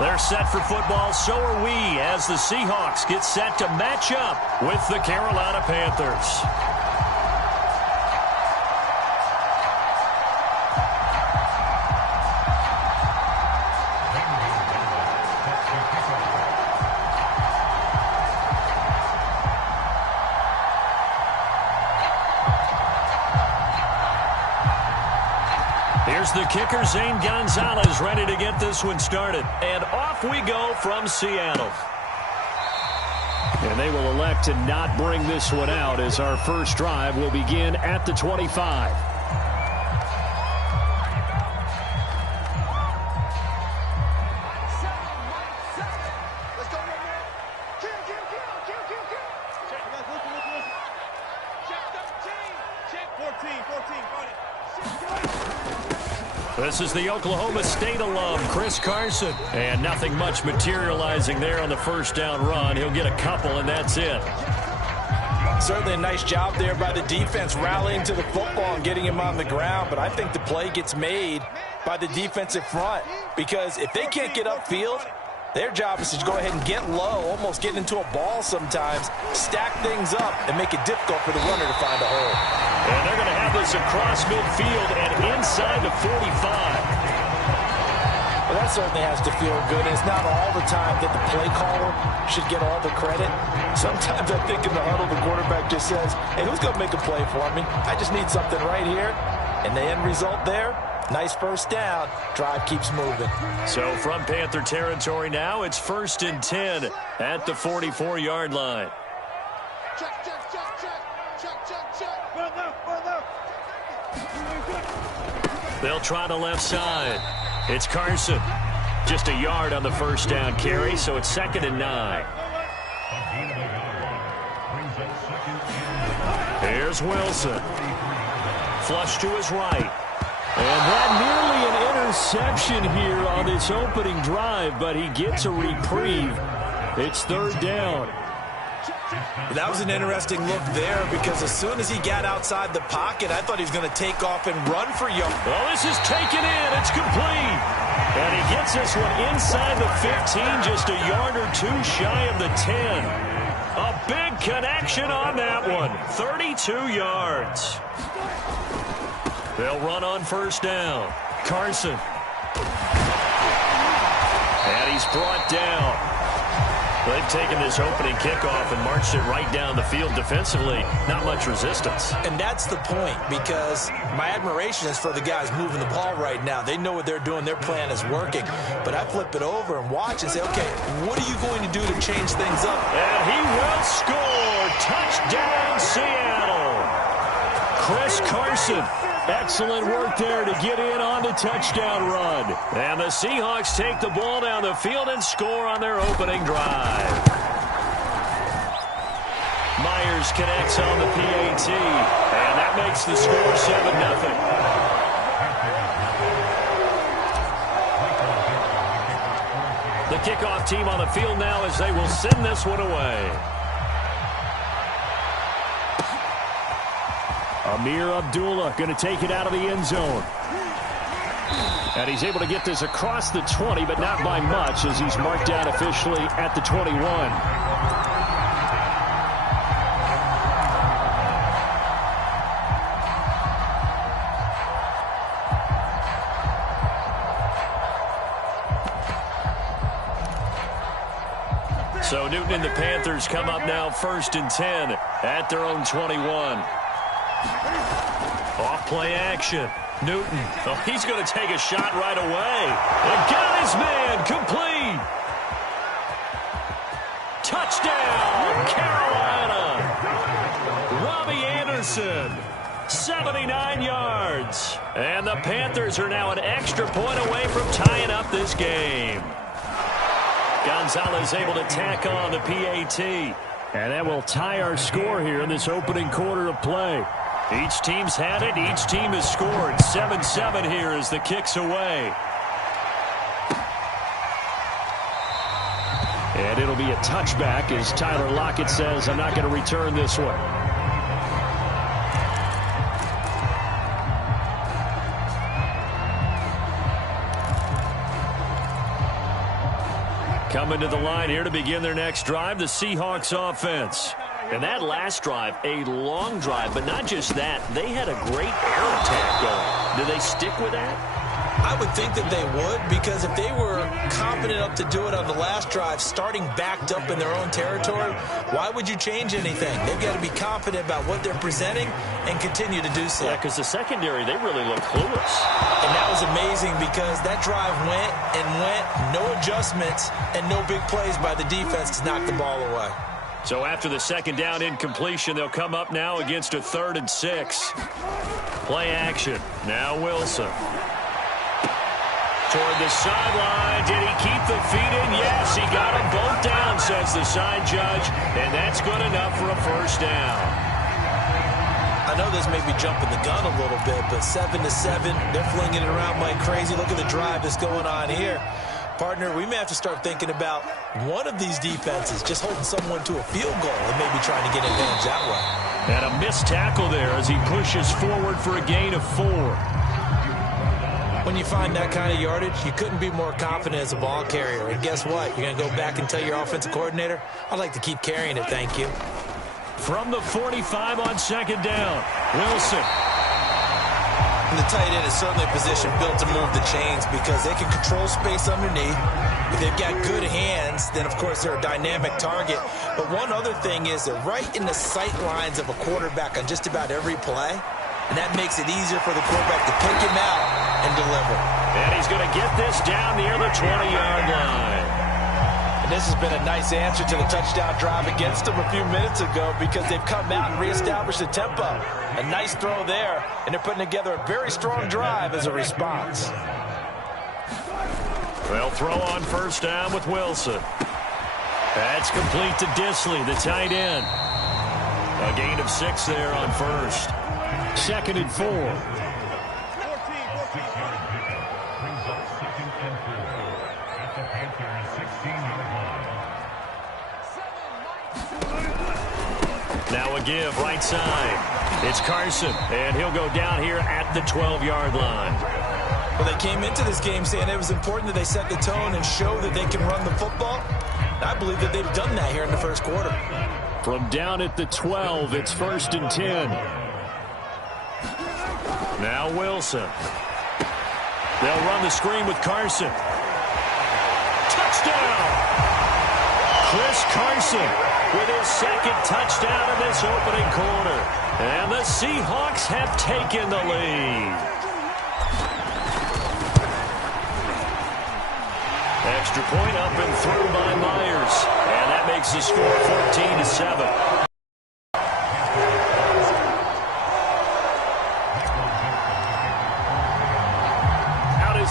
They're set for football, so are we, as the Seahawks get set to match up with the Carolina Panthers. Here's the kicker, Zane Gonzalez, ready to get this one started. And off we go from Seattle. And they will elect to not bring this one out as our first drive will begin at the 25. This is the Oklahoma State alum, Chris Carson. And nothing much materializing there on the first down run. He'll get a couple, and that's it. Certainly a nice job there by the defense rallying to the football and getting him on the ground. But I think the play gets made by the defensive front, because if they can't get upfield, their job is to go ahead and get low, almost get into a ball sometimes, stack things up, and make it difficult for the runner to find a hole. And they're going to have this across midfield and inside the 45. Well, that certainly has to feel good. And it's not all the time that the play caller should get all the credit. Sometimes I think in the huddle, the quarterback just says, hey, who's going to make a play for me? I just need something right here. And the end result there, nice first down. Drive keeps moving. So from Panther territory now, it's 1st and 10 at the 44-yard line. They'll try the left side. It's Carson. Just a yard on the first down carry, so it's 2nd and 9. Here's Wilson. Flush to his right. And that nearly an interception here on this opening drive, but he gets a reprieve. It's 3rd down. That was an interesting look there, because as soon as he got outside the pocket, I thought he was going to take off and run for Young. Well, this is taken in. It's complete. And he gets this one inside the 15, just a yard or two shy of the 10. A big connection on that one. 32 yards. They'll run on first down. Carson. And he's brought down. They've taken this opening kickoff and marched it right down the field defensively. Not much resistance. And that's the point, because my admiration is for the guys moving the ball right now. They know what they're doing. Their plan is working. But I flip it over and watch and say, okay, what are you going to do to change things up? And he will score. Touchdown, Seattle. Chris Carson. Excellent work there to get in on the touchdown run. And the Seahawks take the ball down the field and score on their opening drive. Myers connects on the PAT, and that makes the score 7-0. The kickoff team on the field now as they will send this one away. Amir Abdullah going to take it out of the end zone. And he's able to get this across the 20, but not by much, as he's marked down officially at the 21. So Newton and the Panthers come up now 1st and 10 at their own 21. Off play action. Newton. Oh, he's going to take a shot right away. And got his man. Complete. Touchdown, Carolina. Robbie Anderson. 79 yards. And the Panthers are now an extra point away from tying up this game. Gonzalez able to tack on the PAT. And that will tie our score here in this opening quarter of play. Each team's had it. Each team has scored. 7-7 here as the kick's away. And it'll be a touchback as Tyler Lockett says, I'm not going to return this one. Coming to the line here to begin their next drive, the Seahawks offense. And that last drive, a long drive, but not just that. They had a great air attack going. Do they stick with that? I would think that they would, because if they were confident enough to do it on the last drive, starting backed up in their own territory, why would you change anything? They've got to be confident about what they're presenting and continue to do so. Yeah, because the secondary, they really look clueless. And that was amazing because that drive went and went, no adjustments, and no big plays by the defense to knock the ball away. So after the second down incompletion, they'll come up now against a 3rd and 6. Play action. Now Wilson. Toward the sideline. Did he keep the feet in? Yes, he got them both down, says the side judge. And that's good enough for a first down. I know this may be jumping the gun a little bit, but 7-7, they're flinging it around like crazy. Look at the drive that's going on here. Partner, we may have to start thinking about one of these defenses just holding someone to a field goal and maybe trying to get advantage that way. And a missed tackle there as he pushes forward for a gain of 4. When you find that kind of yardage, you couldn't be more confident as a ball carrier. And guess what? You're going to go back and tell your offensive coordinator, I'd like to keep carrying it, thank you. From the 45 on second down, Wilson. And the tight end is certainly a position built to move the chains because they can control space underneath. If they've got good hands, then, of course, they're a dynamic target. But one other thing is they're right in the sight lines of a quarterback on just about every play. And that makes it easier for the quarterback to pick him out and deliver. And he's going to get this down near the 20-yard line. And this has been a nice answer to the touchdown drive against them a few minutes ago because they've come out and reestablished the tempo. A nice throw there, and they're putting together a very strong drive as a response. They'll throw on first down with Wilson. That's complete to Disley, the tight end. A gain of 6 there on first. 2nd and 4. Now a give right side. It's Carson, and he'll go down here at the 12-yard line. Well, they came into this game saying it was important that they set the tone and show that they can run the football. I believe that they've done that here in the first quarter. From down at the 12, it's 1st and 10. Now Wilson. They'll run the screen with Carson. Touchdown! Chris Carson with his 2nd touchdown in this opening quarter. And the Seahawks have taken the lead. Extra point up and through by Myers. And that makes the score 14-7.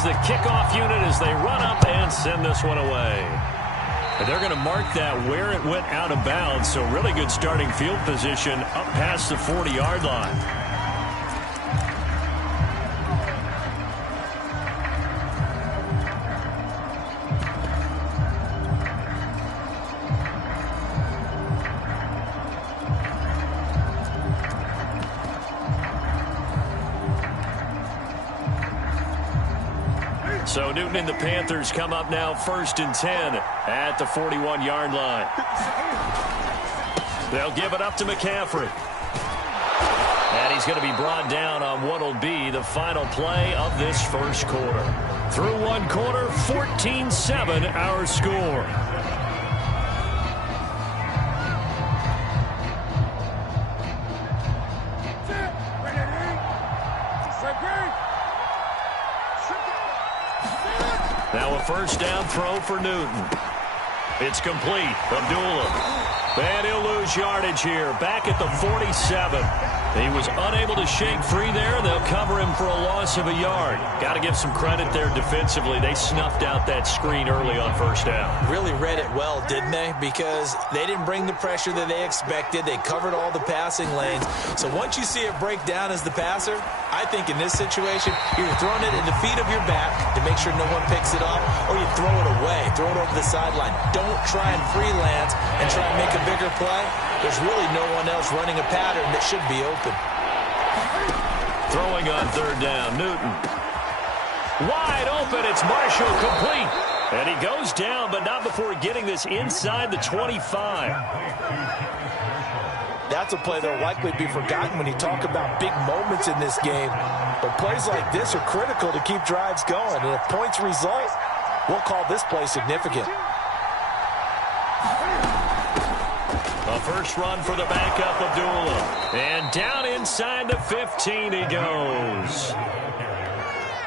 The kickoff unit as they run up and send this one away. And they're going to mark that where it went out of bounds, so really good starting field position up past the 40-yard line. So Newton and the Panthers come up now 1st and 10 at the 41-yard line. They'll give it up to McCaffrey. And he's going to be brought down on what will be the final play of this first quarter. Through one quarter, 14-7 our score. Now a first down throw for Newton. It's complete. Abdullah. And he'll lose yardage here. Back at the 47. He was unable to shake free there. They'll cover him for a loss of a yard. Got to give some credit there defensively. They snuffed out that screen early on first down. Really read it well, didn't they? Because they didn't bring the pressure that they expected. They covered all the passing lanes. So once you see it break down as the passer, I think in this situation, you're throwing it in the feet of your back to make sure no one picks it up, or you throw it away, throw it over the sideline. Don't try and freelance and try and make a bigger play. There's really no one else running a pattern that should be open. Throwing on third down, Newton. Wide open, it's Marshall complete. And he goes down, but not before getting this inside the 25. That's a play that will likely be forgotten when you talk about big moments in this game. But plays like this are critical to keep drives going. And if points result, we'll call this play significant. A first run for the backup Abdullah. And down inside the 15 he goes.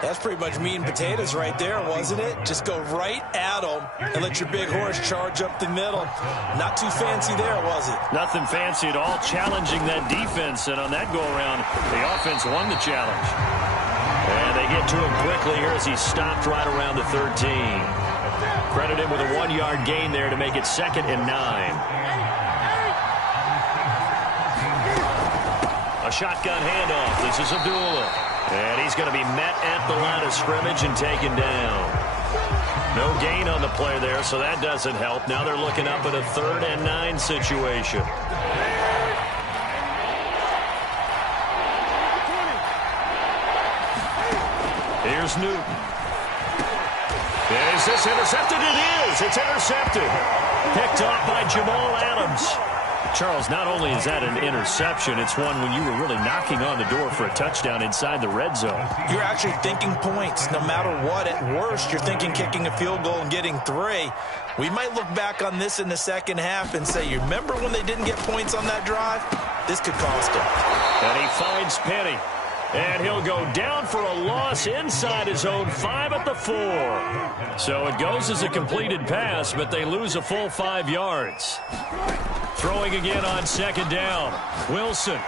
That's pretty much meat and potatoes right there, wasn't it? Just go right at them and let your big horse charge up the middle. Not too fancy there, was it? Nothing fancy at all, challenging that defense. And on that go-around, the offense won the challenge. And they get to him quickly here as he stopped right around the 13. Credit him with a 1-yard gain there to make it 2nd and 9. A shotgun handoff. This is Abdullah. And he's going to be met at the line of scrimmage and taken down. No gain on the play there, so that doesn't help. Now they're looking up at a 3rd and 9 situation. Here's Newton. Is this intercepted? It is. It's intercepted. Picked off by Jamal Adams. Charles, not only is that an interception, it's one when you were really knocking on the door for a touchdown inside the red zone. You're actually thinking points. No matter what, at worst, you're thinking kicking a field goal and getting 3. We might look back on this in the second half and say, you remember when they didn't get points on that drive? This could cost them. And he finds Penny. And he'll go down for a loss inside his own 5 at the 4. So it goes as a completed pass, but they lose a full 5 yards. Throwing again on 2nd down. Wilson.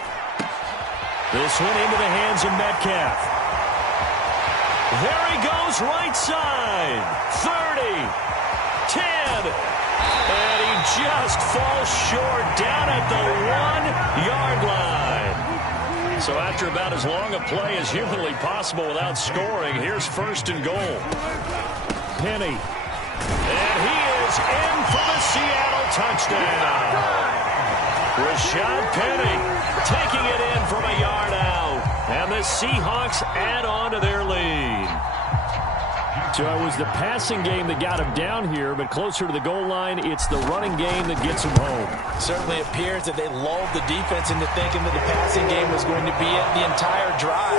This one into the hands of Metcalf. There he goes, right side. 30. 10. And he just falls short down at the 1-yard line. So after about as long a play as humanly possible without scoring, here's 1st and goal. Penny. And he is in for the Seattle touchdown. Rashad Penny taking it in from a yard out. And the Seahawks add on to their lead. So it was the passing game that got him down here, but closer to the goal line, it's the running game that gets him home. Certainly appears that they lulled the defense into thinking that the passing game was going to be it the entire drive.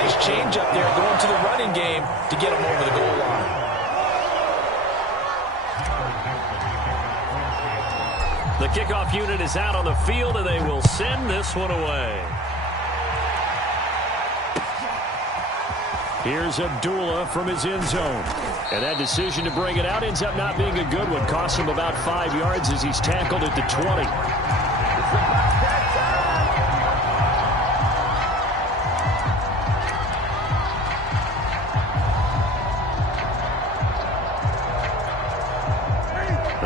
Nice change up there going to the running game to get him over the goal line. The kickoff unit is out on the field, and they will send this one away. Here's Abdullah from his end zone. And that decision to bring it out ends up not being a good one. Costs him about 5 yards as he's tackled at the 20.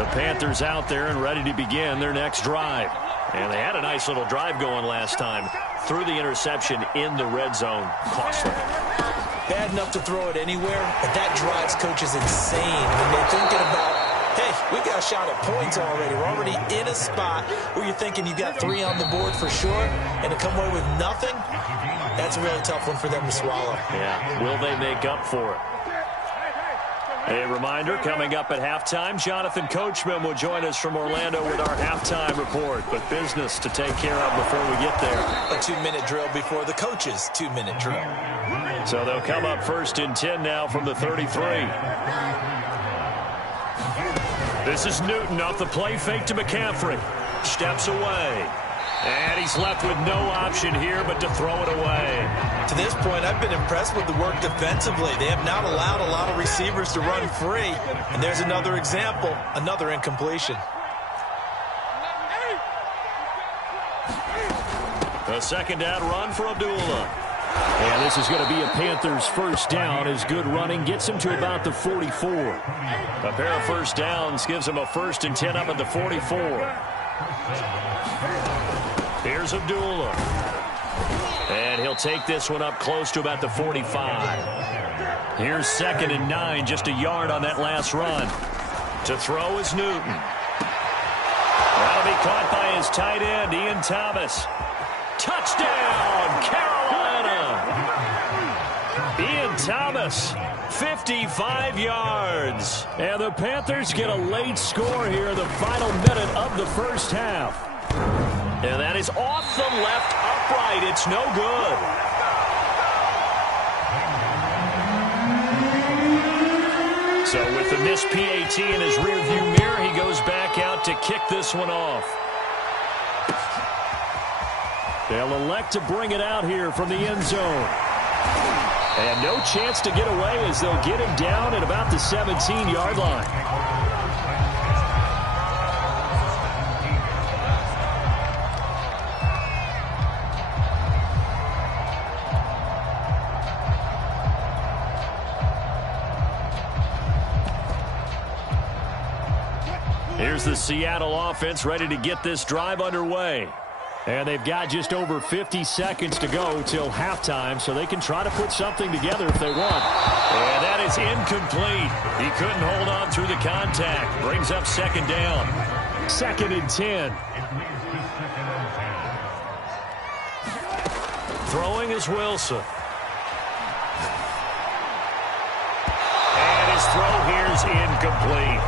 The Panthers out there and ready to begin their next drive. And they had a nice little drive going last time. Threw the interception in the red zone. Costly. Bad enough to throw it anywhere, but that drives coaches insane when they're thinking about, hey, we got a shot at points already. We're already in a spot where you're thinking you got 3 on the board for sure, and to come away with nothing, that's a really tough one for them to swallow. Yeah, will they make up for it? A reminder, coming up at halftime, Jonathan Coachman will join us from Orlando with our halftime report. But business to take care of before we get there. A 2-minute drill before the coach's 2-minute drill. So they'll come up 1st and 10 now from the 33. This is Newton off the play fake to McCaffrey. Steps away. And he's left with no option here but to throw it away. To this point, I've been impressed with the work defensively. They have not allowed a lot of receivers to run free. And there's another example, another incompletion. A 2nd down run for Abdullah. And this is going to be a Panthers 1st down as good running gets him to about the 44. A pair of 1st downs gives him a 1st and 10 up at the 44. Here's Abdullah. And he'll take this one up close to about the 45. Here's 2nd and 9, just a yard on that last run. To throw is Newton. That'll be caught by his tight end, Ian Thomas. Touchdown, Carolina! Ian Thomas 55 yards. And the Panthers get a late score here in the final minute of the first half. And that is off the left upright. It's no good. So with the missed PAT in his rearview mirror, he goes back out to kick this one off. They'll elect to bring it out here from the end zone. And no chance to get away as they'll get him down at about the 17-yard line. Here's the Seattle offense ready to get this drive underway. And they've got just over 50 seconds to go till halftime, so they can try to put something together if they want. And that is incomplete. He couldn't hold on through the contact. Brings up second down. 2nd and 10. Throwing is Wilson. And his throw here's incomplete.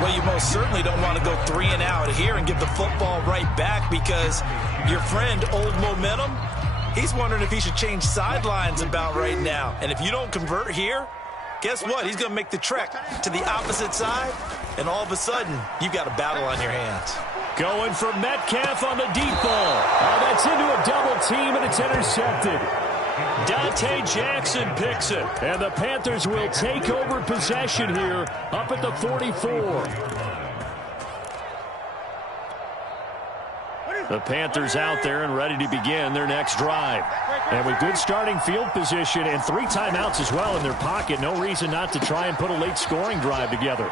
Well, you most certainly don't want to go 3 and out here and give the football right back, because your friend, Old Momentum, he's wondering if he should change sidelines about right now. And if you don't convert here, guess what? He's going to make the trek to the opposite side, and all of a sudden, you've got a battle on your hands. Going for Metcalf on the deep ball. Oh, that's into a double team, and it's intercepted. Dante Jackson picks it, and the Panthers will take over possession here up at the 44. The Panthers out there and ready to begin their next drive. And with good starting field position and 3 timeouts as well in their pocket, no reason not to try and put a late scoring drive together.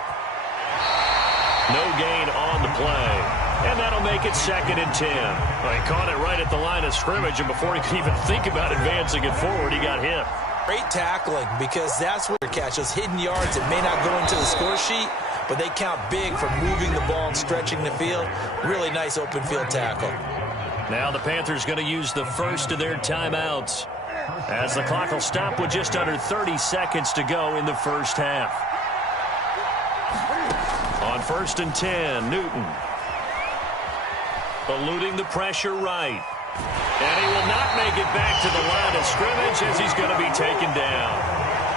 No gain on the play. And that'll make it 2nd and 10. Well, he caught it right at the line of scrimmage, and before he could even think about advancing it forward, he got hit. Great tackling, because that's where you catch those hidden yards that may not go into the score sheet, but they count big for moving the ball and stretching the field. Really nice open field tackle. Now the Panthers going to use the first of their timeouts, as the clock will stop with just under 30 seconds to go in the first half. On 1st and 10, Newton. Eluding the pressure right. And he will not make it back to the line of scrimmage as he's going to be taken down.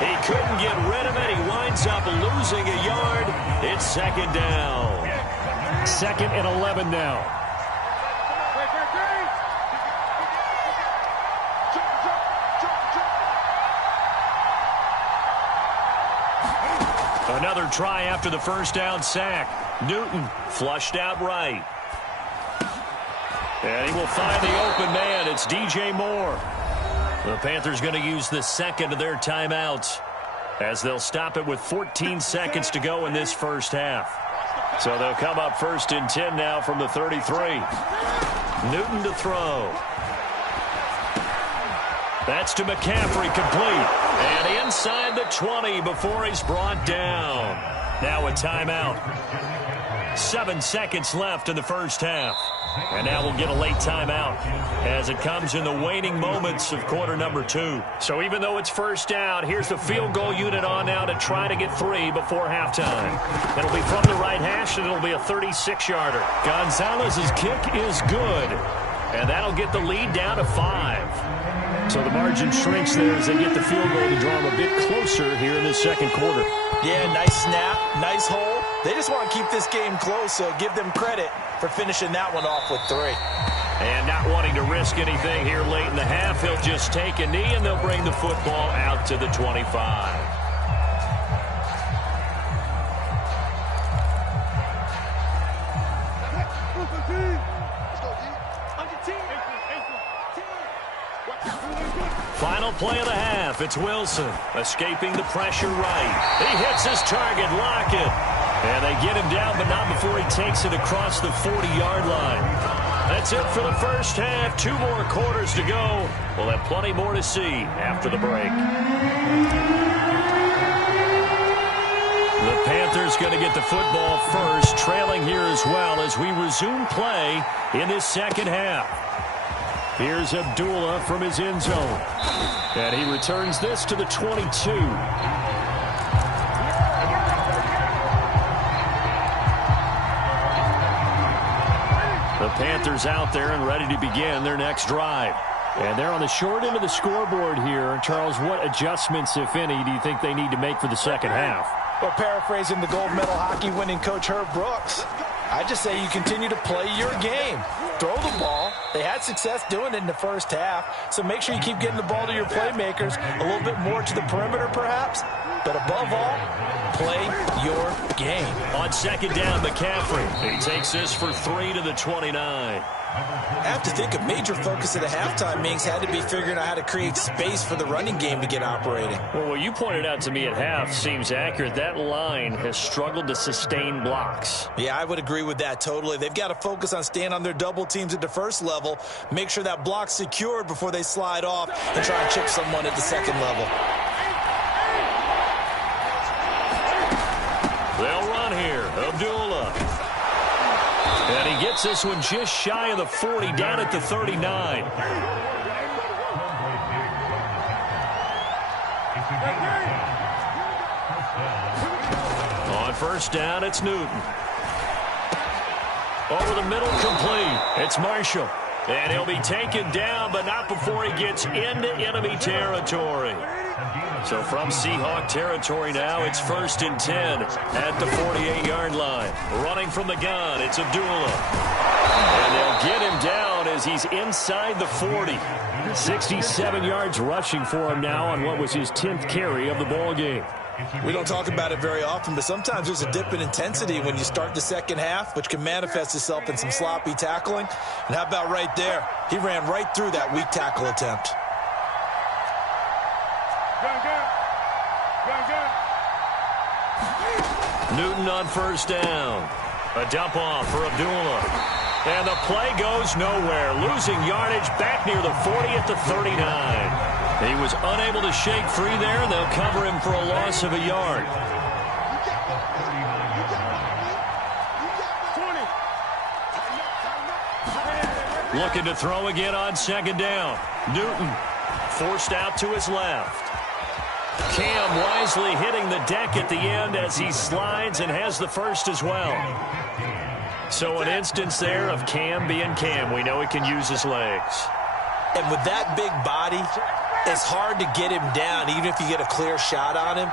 He couldn't get rid of it. He winds up losing a yard. It's 2nd down. 2nd and 11 now. Another try after the first down sack. Newton flushed out right. And he will find the open man. It's DJ Moore. The Panthers going to use the second of their timeouts, as they'll stop it with 14 seconds to go in this first half. So they'll come up 1st and 10 now from the 33. Newton to throw. That's to McCaffrey, complete. And inside the 20 before he's brought down. Now a timeout. 7 seconds left in the first half. And now we'll get a late timeout as it comes in the waning moments of quarter number 2. So even though it's first down, here's the field goal unit on now to try to get 3 before halftime. It'll be from the right hash, and it'll be a 36-yarder. Gonzalez's kick is good, and that'll get the lead down to 5. So the margin shrinks there as they get the field goal to draw them a bit closer here in the second quarter. Yeah, nice snap, nice hole. They just want to keep this game close, so give them credit for finishing that one off with 3. And not wanting to risk anything here late in the half, he'll just take a knee, and they'll bring the football out to the 25. Final play of the half. It's Wilson escaping the pressure right. He hits his target, Lockett. And they get him down, but not before he takes it across the 40-yard line. That's it for the first half. 2 more quarters to go. We'll have plenty more to see after the break. The Panthers going to get the football first, trailing here as well as we resume play in this second half. Here's Abdullah from his end zone. And he returns this to the 22. Panthers out there and ready to begin their next drive. And they're on the short end of the scoreboard here. Charles, what adjustments, if any, do you think they need to make for the second half? Well, paraphrasing the gold medal hockey winning coach Herb Brooks, I just say you continue to play your game. Throw the ball. They had success doing it in the first half, so make sure you keep getting the ball to your playmakers, a little bit more to the perimeter perhaps, but above all, play your game. On second down, McCaffrey. He takes this for 3 to the 29. I have to think a major focus of the halftime, Minks, had to be figuring out how to create space for the running game to get operating. Well, what you pointed out to me at half seems accurate. That line has struggled to sustain blocks. Yeah, I would agree with that totally. They've got to focus on staying on their double teams at the first level, make sure that block's secured before they slide off and try and chip someone at the second level. They'll run here. Abdullah. And he gets this one just shy of the 40, down at the 39. On first down, it's Newton. Over the middle, complete. It's Marshall. And he'll be taken down, but not before he gets into enemy territory. So from Seahawk territory now, it's 1st and 10 at the 48-yard line. Running from the gun, it's Abdullah. And they'll get him down as he's inside the 40. 67 yards rushing for him now on what was his 10th carry of the ball game. We don't talk about it very often, but sometimes there's a dip in intensity when you start the second half, which can manifest itself in some sloppy tackling. And how about right there? He ran right through that weak tackle attempt. Newton on first down. A dump off for Abdullah. And the play goes nowhere. Losing yardage back near the 40 at the 39. He was unable to shake free there, and they'll cover him for a loss of a yard. Looking to throw again on second down. Newton forced out to his left. Cam wisely hitting the deck at the end as he slides and has the first as well. So an instance there of Cam being Cam. We know he can use his legs. And with that big body, it's hard to get him down, even if you get a clear shot on him.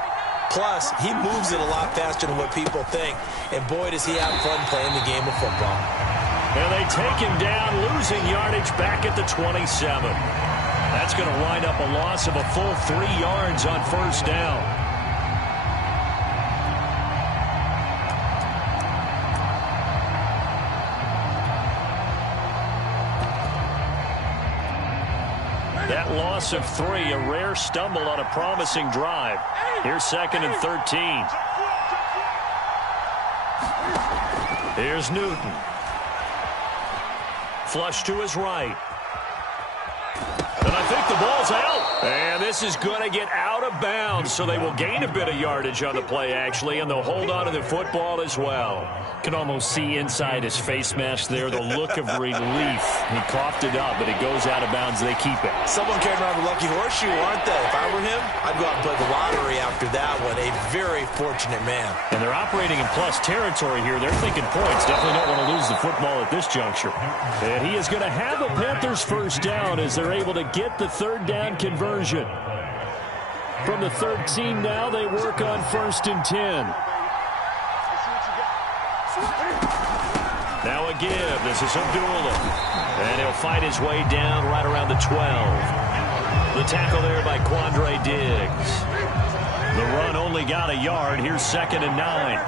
Plus, he moves it a lot faster than what people think. And boy, does he have fun playing the game of football. And they take him down, losing yardage back at the 27. That's going to wind up a loss of a full 3 yards on first down. That loss of 3, a rare stumble on a promising drive. Here's 2nd and 13. Here's Newton. Flush to his right. And I think the ball's out. And this is going to get out of bounds, so they will gain a bit of yardage on the play, actually, and they'll hold on to the football as well. Can almost see inside his face mask there the look of relief. He coughed it up, but it goes out of bounds. They keep it. Someone came around a lucky horseshoe, aren't they? If I were him, I'd go out and play the lottery after that one. A very fortunate man. And they're operating in plus territory here. They're thinking points. Definitely don't want to lose the football at this juncture. And he is going to have a Panthers first down as they're able to get the 3rd down conversion. From the 13 now, they work on 1st and 10. Now a give. This is Abdullah. And he'll fight his way down right around the 12. The tackle there by Quandre Diggs. The run only got a yard. Here's 2nd and 9.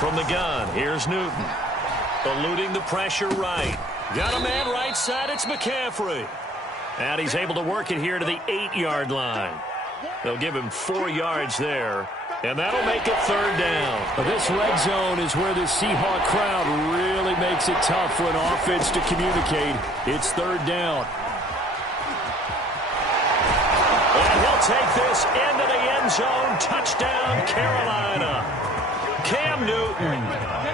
From the gun, here's Newton. Eluding the pressure right. Got a man right side. It's McCaffrey. And he's able to work it here to the 8-yard line. They'll give him 4 yards there. And that'll make it 3rd down. This red zone is where the Seahawk crowd really makes it tough for an offense to communicate. It's 3rd down. And he'll take this into the end zone. Touchdown, Carolina. Cam Newton,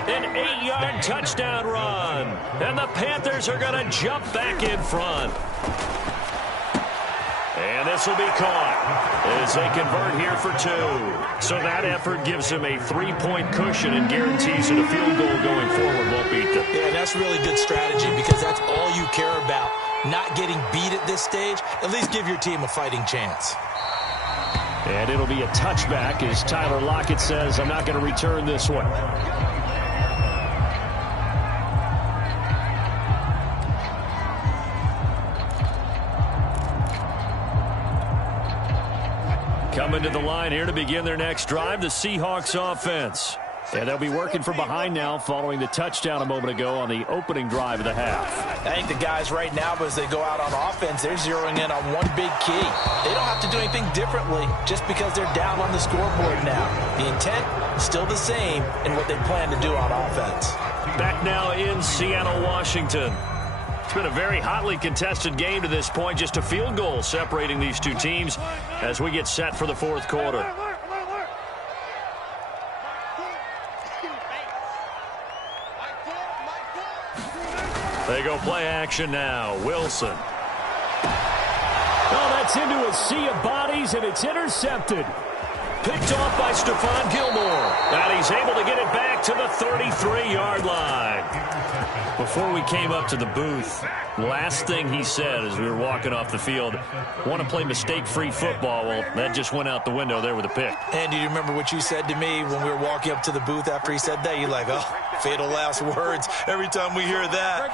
an 8-yard touchdown run. And the Panthers are going to jump back in front. And this will be caught as they convert here for 2. So that effort gives them a 3-point cushion and guarantees that a field goal going forward won't beat them. Yeah, that's really good strategy because that's all you care about. Not getting beat at this stage, at least give your team a fighting chance. And it'll be a touchback as Tyler Lockett says, I'm not going to return this one. Coming to the line here to begin their next drive, the Seahawks offense. And they'll be working from behind now following the touchdown a moment ago on the opening drive of the half. I think the guys right now, as they go out on offense, they're zeroing in on one big key. They don't have to do anything differently just because they're down on the scoreboard now. The intent is still the same in what they plan to do on offense. Back now in Seattle, Washington. It's been a very hotly contested game to this point. Just a field goal separating these two teams as we get set for the fourth quarter. They go play action now. Wilson. Oh, that's into a sea of bodies, and it's intercepted. Picked off by Stephon Gilmore. And he's able to get it back to the 33-yard line. Before we came up to the booth, last thing he said as we were walking off the field, want to play mistake-free football. Well, that just went out the window there with a pick. And do you remember what you said to me when we were walking up to the booth after he said that? You're like, oh, fatal last words. Every time we hear that,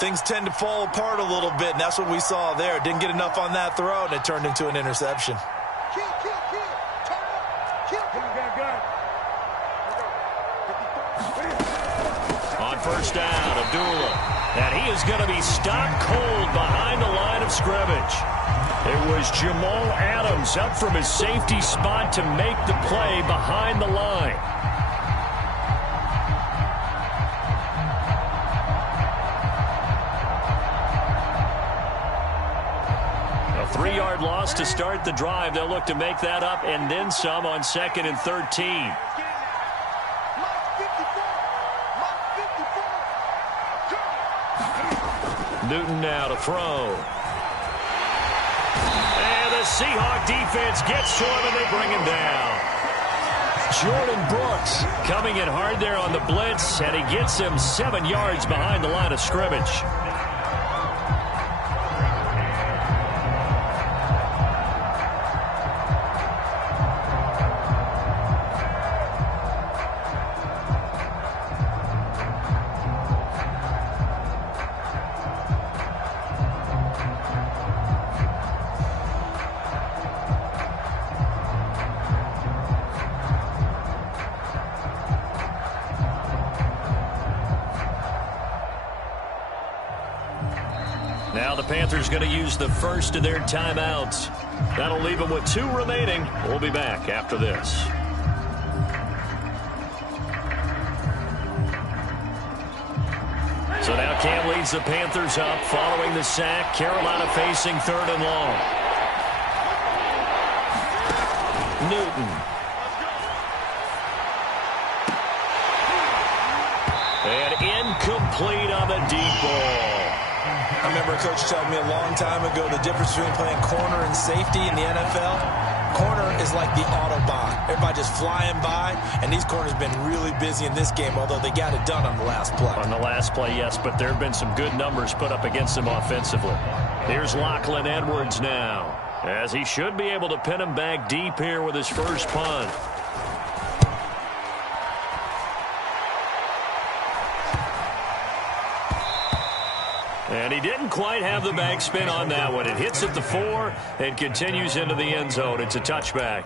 things tend to fall apart a little bit, and that's what we saw there. Didn't get enough on that throw, and it turned into an interception. On first down, Abdullah. And he is going to be stopped cold behind the line of scrimmage. It was Jamal Adams up from his safety spot to make the play behind the line. A 3-yard loss to start the drive. They'll look to make that up and then some on 2nd and 13. Newton now to throw. And the Seahawk defense gets to him, and they bring him down. Jordan Brooks coming in hard there on the blitz, and he gets him 7 yards behind the line of scrimmage. Now the Panthers going to use the first of their timeouts. That'll leave them with 2 remaining. We'll be back after this. So now Cam leads the Panthers up following the sack. Carolina facing 3rd and long. Newton. And incomplete on the deep ball. I remember a coach telling me a long time ago the difference between playing corner and safety in the NFL. Corner is like the Autobahn. Everybody just flying by, and these corners have been really busy in this game, although they got it done on the last play. On the last play, yes, but there have been some good numbers put up against them offensively. Here's Lachlan Edwards now, as he should be able to pin him back deep here with his first punt. And he didn't quite have the backspin on that one. It hits at the 4 and continues into the end zone. It's a touchback.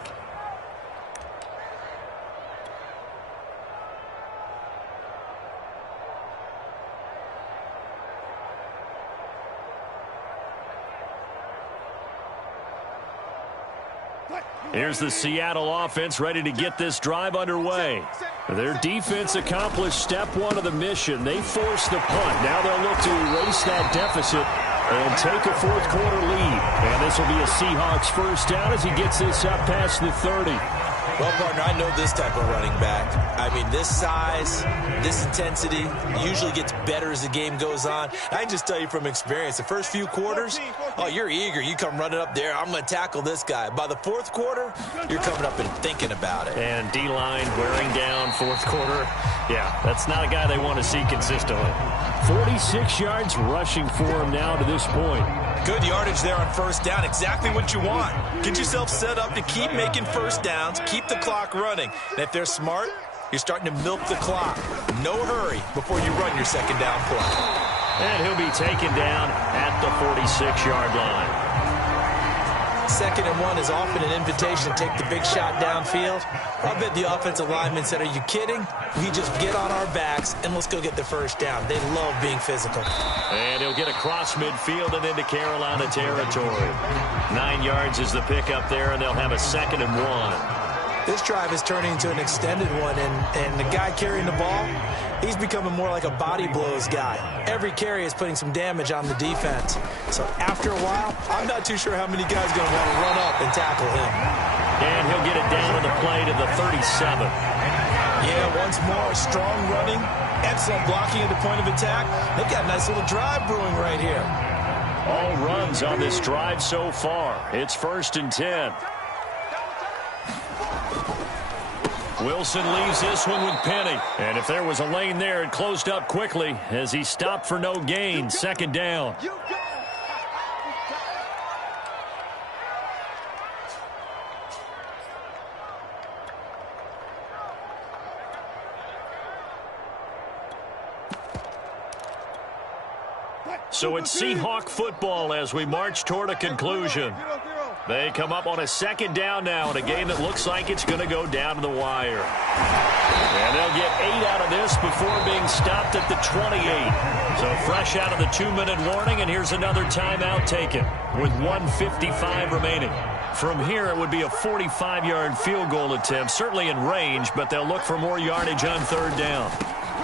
Here's the Seattle offense ready to get this drive underway. Their defense accomplished step 1 of the mission. They forced the punt. Now they'll look to erase that deficit and take a fourth quarter lead. And this will be a Seahawks first down as he gets this up past the 30. Well, partner, I know this type of running back. I mean, this size, this intensity usually gets better as the game goes on. I can just tell you from experience, the first few quarters, Oh, you're eager. You come running up there. I'm going to tackle this guy. By the fourth quarter, you're coming up and thinking about it. And D-line wearing down fourth quarter. Yeah, that's not a guy they want to see consistently. 46 yards rushing for him now to this point. Good yardage there on first down. Exactly what you want. Get yourself set up to keep making first downs, keep the clock running. And if they're smart, you're starting to milk the clock. No hurry before you run your second down play. And he'll be taken down at the 46-yard line. 2nd and 1 is often an invitation to take the big shot downfield. I bet the offensive lineman said, are you kidding? We just get on our backs and let's go get the first down. They love being physical. And he'll get across midfield and into Carolina territory. 9 yards is the pickup there, and they'll have a 2nd and 1. This drive is turning into an extended one, and the guy carrying the ball, he's becoming more like a body blows guy. Every carry is putting some damage on the defense. So after a while, I'm not too sure how many guys are going to want to run up and tackle him. And he'll get it down on the play to the 37. Yeah, once more, strong running, excellent blocking at the point of attack. They've got a nice little drive brewing right here. All runs on this drive so far. It's 1st and 10. Wilson leaves this one with Penny. And if there was a lane there, it closed up quickly as he stopped for no gain. 2nd down. So it's Seahawk football as we march toward a conclusion. They come up on a 2nd down now in a game that looks like it's going to go down to the wire. And they'll get 8 out of this before being stopped at the 28. So fresh out of the 2-minute warning, and here's another timeout taken with 1:55 remaining. From here, it would be a 45-yard field goal attempt, certainly in range, but they'll look for more yardage on 3rd down.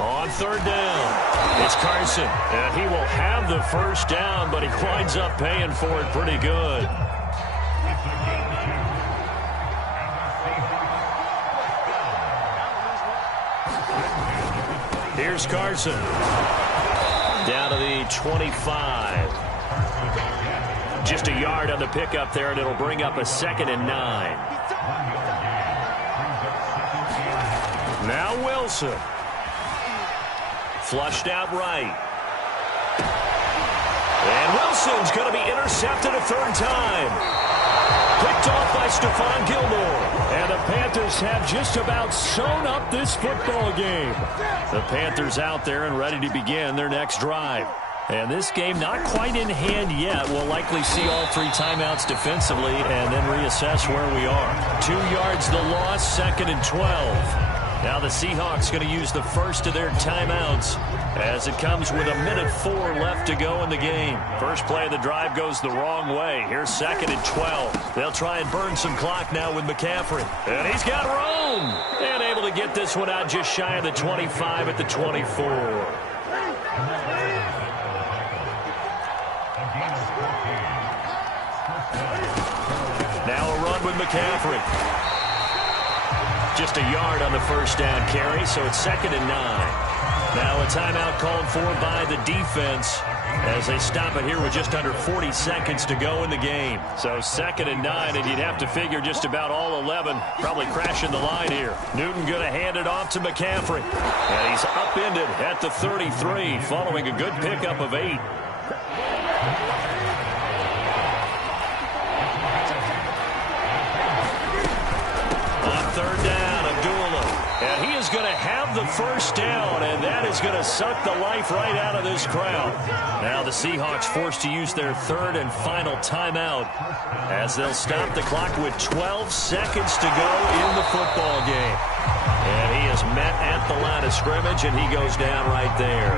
On 3rd down, it's Carson, and he will have the first down, but he winds up paying for it pretty good. Here's Carson. Down to the 25. Just a yard on the pickup there, and it'll bring up a 2nd and 9. Now Wilson. Flushed out right. And Wilson's going to be intercepted a 3rd time. Picked off by Stephon Gilmore. And the Panthers have just about sewn up this football game. The Panthers out there and ready to begin their next drive. And this game not quite in hand yet. We'll likely see all 3 timeouts defensively and then reassess where we are. 2 yards the loss, 2nd and 12. Now the Seahawks going to use the first of their timeouts as it comes with 1:04 left to go in the game. First play of the drive goes the wrong way. Here's 2nd and 12. They'll try and burn some clock now with McCaffrey. And he's got room. And able to get this one out just shy of the 25 at the 24. Now a run with McCaffrey. Just a yard on the first down carry, so it's 2nd and 9. Now a timeout called for by the defense as they stop it here with just under 40 seconds to go in the game. So 2nd and 9, and you'd have to figure just about all 11 probably crashing the line here. Newton going to hand it off to McCaffrey. And he's upended at the 33 following a good pickup of 8. On 3rd down, Abdullah. And he is going to have the first down, and that is going to suck the life right out of this crowd. Now the Seahawks forced to use their 3rd and final timeout as they'll stop the clock with 12 seconds to go in the football game. And he is met at the line of scrimmage, and he goes down right there.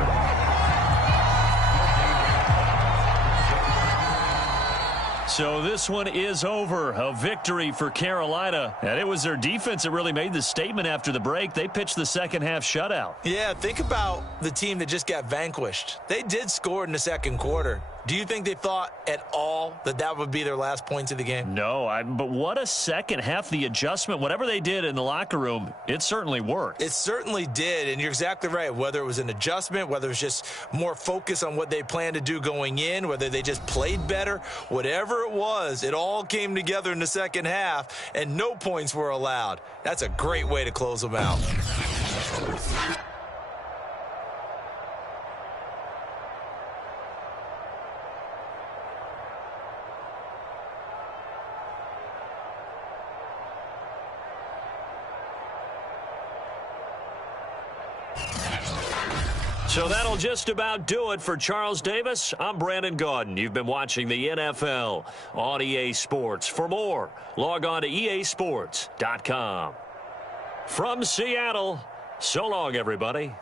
So this one is over. A victory for Carolina. And it was their defense that really made the statement after the break. They pitched the second half shutout. Yeah, think about the team that just got vanquished. They did score in the 2nd quarter. Do you think they thought at all that that would be their last points of the game? No, but what a second half. The adjustment, whatever they did in the locker room, it certainly worked. It certainly did, and you're exactly right. Whether it was an adjustment, whether it was just more focus on what they planned to do going in, whether they just played better, whatever it was, it all came together in the second half, and no points were allowed. That's a great way to close them out. So that'll just about do it for Charles Davis. I'm Brandon Gaudin. You've been watching the NFL on EA Sports. For more, log on to easports.com. From Seattle, so long, everybody.